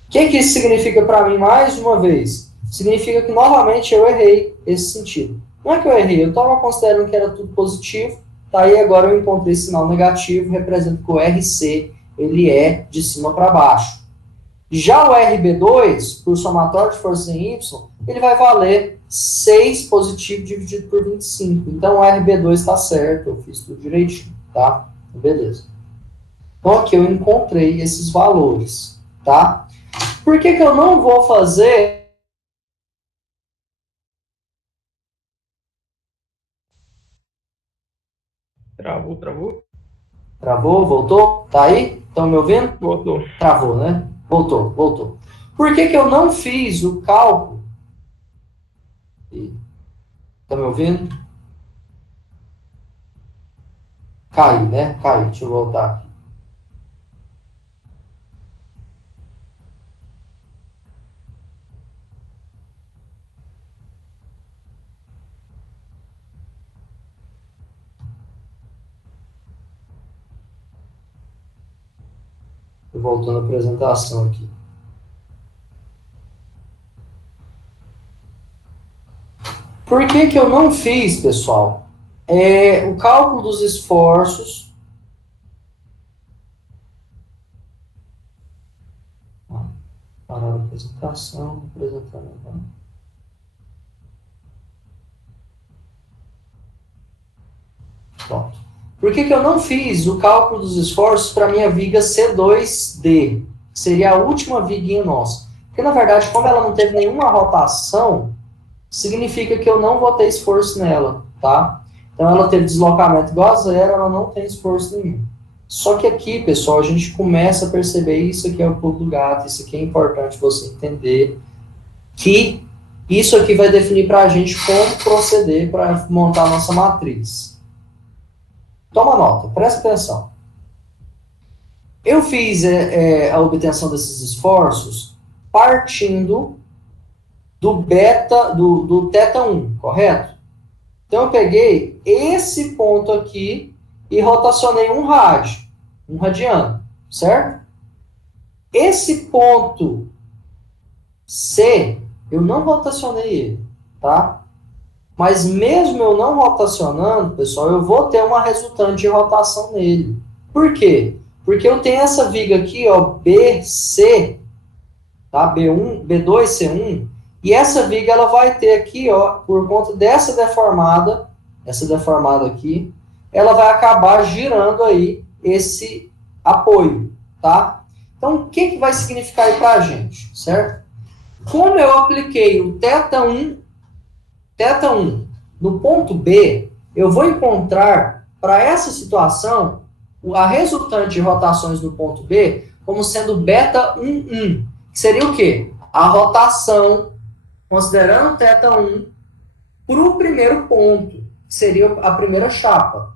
O que isso significa para mim, mais uma vez? Significa que, novamente, eu errei esse sentido. Não é que eu errei, eu estava considerando que era tudo positivo, tá? E agora eu encontrei sinal negativo, representa que o RC, ele é de cima para baixo. Já o RB2, por somatório de forças em Y, ele vai valer 6 positivo dividido por 25. Então, o RB2 está certo, eu fiz tudo direitinho, tá? Beleza. Então, aqui eu encontrei esses valores, tá? Por que eu não vou fazer... Travou. Travou? Voltou? Tá aí? Estão me ouvindo? Voltou. Travou, né? Voltou. Por que eu não fiz o cálculo? Estão me ouvindo? Cai, né? Cai. Deixa eu voltar aqui. Voltando à apresentação aqui. Por que eu não fiz, pessoal? O cálculo dos esforços... Parar a apresentação, apresentando. Pronto. Por que eu não fiz o cálculo dos esforços para a minha viga C2D? Que seria a última viguinha nossa. Porque, na verdade, como ela não teve nenhuma rotação, significa que eu não vou ter esforço nela, tá? Então, ela teve deslocamento igual a zero, ela não tem esforço nenhum. Só que aqui, pessoal, a gente começa a perceber isso aqui é o pulo do gato, isso aqui é importante você entender, que isso aqui vai definir para a gente como proceder para montar a nossa matriz. Toma nota, presta atenção. Eu fiz a obtenção desses esforços partindo do beta, do θ 1, correto? Então eu peguei esse ponto aqui e rotacionei um radiano, certo? Esse ponto C, eu não rotacionei ele, tá? Mas mesmo eu não rotacionando, pessoal, eu vou ter uma resultante de rotação nele. Por quê? Porque eu tenho essa viga aqui, ó, BC, tá? B1, B2, C1, e essa viga ela vai ter aqui, ó, por conta dessa deformada, essa deformada aqui, ela vai acabar girando aí esse apoio, tá? Então, o que vai significar aí pra gente, certo? Como eu apliquei o θ1 no ponto B, eu vou encontrar, para essa situação, a resultante de rotações no ponto B como sendo beta 1,1, que seria o quê? A rotação, considerando θ1, para o primeiro ponto, que seria a primeira chapa.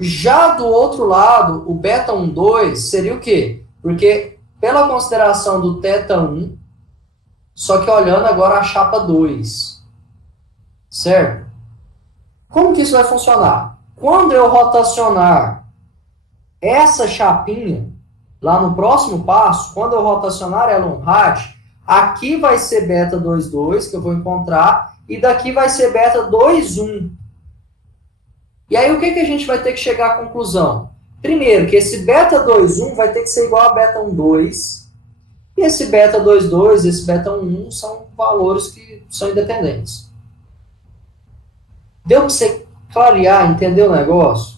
Já do outro lado, o beta 1,2 seria o quê? Porque, pela consideração do θ1, só que olhando agora a chapa 2, certo? Como que isso vai funcionar? Quando eu rotacionar essa chapinha, lá no próximo passo, quando eu rotacionar ela um rádio, aqui vai ser beta 2,2, que eu vou encontrar, e daqui vai ser beta 2,1. E aí o que a gente vai ter que chegar à conclusão? Primeiro, que esse beta 2,1 vai ter que ser igual a beta 1,2, E esse beta 2,2, esse beta 1,1 são valores que são independentes. Deu para você clarear, entender o negócio?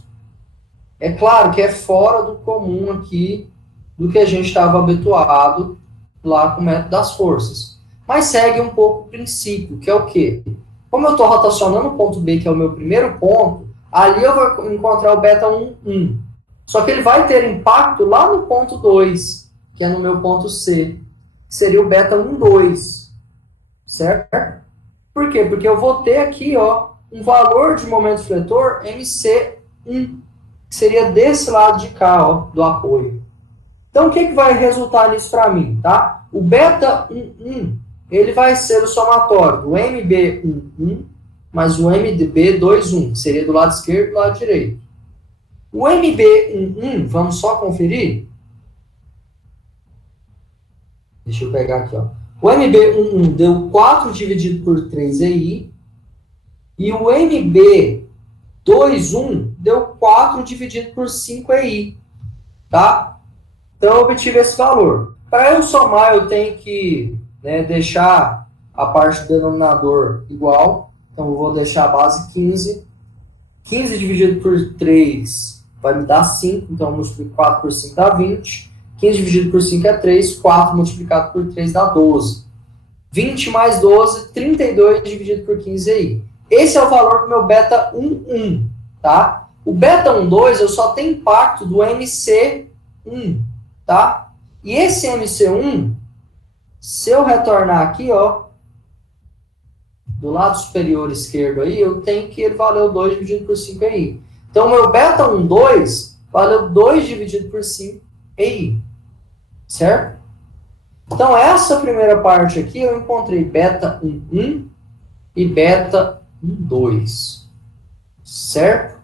É claro que é fora do comum aqui do que a gente estava habituado lá com o método das forças. Mas segue um pouco o princípio, que é o quê? Como eu estou rotacionando o ponto B, que é o meu primeiro ponto, ali eu vou encontrar o beta 1,1. Só que ele vai ter impacto lá no ponto 2, que é no meu ponto C, que seria o beta 1,2. Certo? Por quê? Porque eu vou ter aqui, ó, um valor de momento fletor MC1, que seria desse lado de cá, ó, do apoio. Então, o que vai resultar nisso para mim, tá? O beta 1,1, ele vai ser o somatório do MB1,1 mais o MB2,1, que seria do lado esquerdo e do lado direito. O MB1,1, vamos só conferir? Deixa eu pegar aqui, ó. O MB1,1 deu 4 dividido por 3 EI, e o MB2,1 deu 4 dividido por 5 EI, tá? Então, eu obtive esse valor. Para eu somar, eu tenho que, né, deixar a parte do denominador igual. Então, eu vou deixar a base 15. 15 dividido por 3 vai me dar 5. Então, eu multiplico 4 por 5 dá 20. 15 dividido por 5 é 3. 4 multiplicado por 3 dá 12. 20 mais 12, 32 dividido por 15 aí. Esse é o valor do meu beta 1,1, tá? O beta 1,2 eu só tenho impacto do MC1, tá? E esse MC1, se eu retornar aqui, ó, do lado superior esquerdo aí, eu tenho que ele valeu 2 dividido por 5 aí. Então, o meu beta 1,2 valeu 2 dividido por 5 aí, certo? Então, essa primeira parte aqui, eu encontrei beta 1,1 e beta 1,2, certo?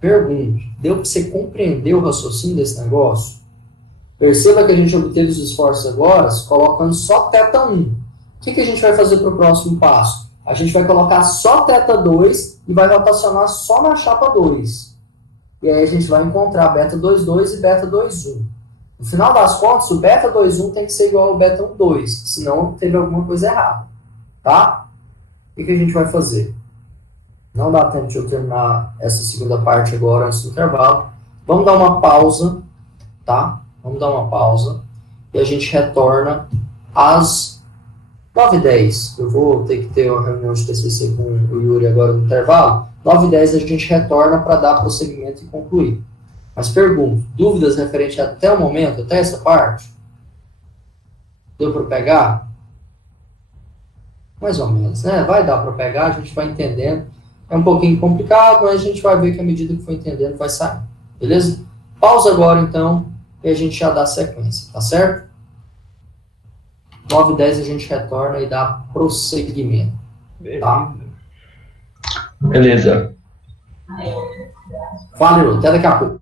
Pergunto, deu para você compreender o raciocínio desse negócio? Perceba que a gente obteve os esforços agora colocando só θ1. O que a gente vai fazer para o próximo passo? A gente vai colocar só θ2 e vai rotacionar só na chapa 2. E aí a gente vai encontrar beta 2,2 e beta 2,1. No final das contas, o beta 2,1 tem que ser igual ao beta 1,2, senão teve alguma coisa errada. Tá? O que a gente vai fazer? Não dá tempo de eu terminar essa segunda parte agora, antes do intervalo. Vamos dar uma pausa, tá? Vamos dar uma pausa e a gente retorna às 9h10. Eu vou ter que ter uma reunião de TCC com o Yuri agora no intervalo. 9h10 a gente retorna para dar prosseguimento e concluir. Mas pergunto, dúvidas referentes até o momento, até essa parte? Deu para pegar? Mais ou menos, né? Vai dar para pegar, a gente vai entendendo. É um pouquinho complicado, mas a gente vai ver que à medida que for entendendo, vai sair. Beleza? Pausa agora, então, e a gente já dá sequência, tá certo? 9h10 a gente retorna e dá prosseguimento. Tá? Beleza. Valeu, até daqui a pouco.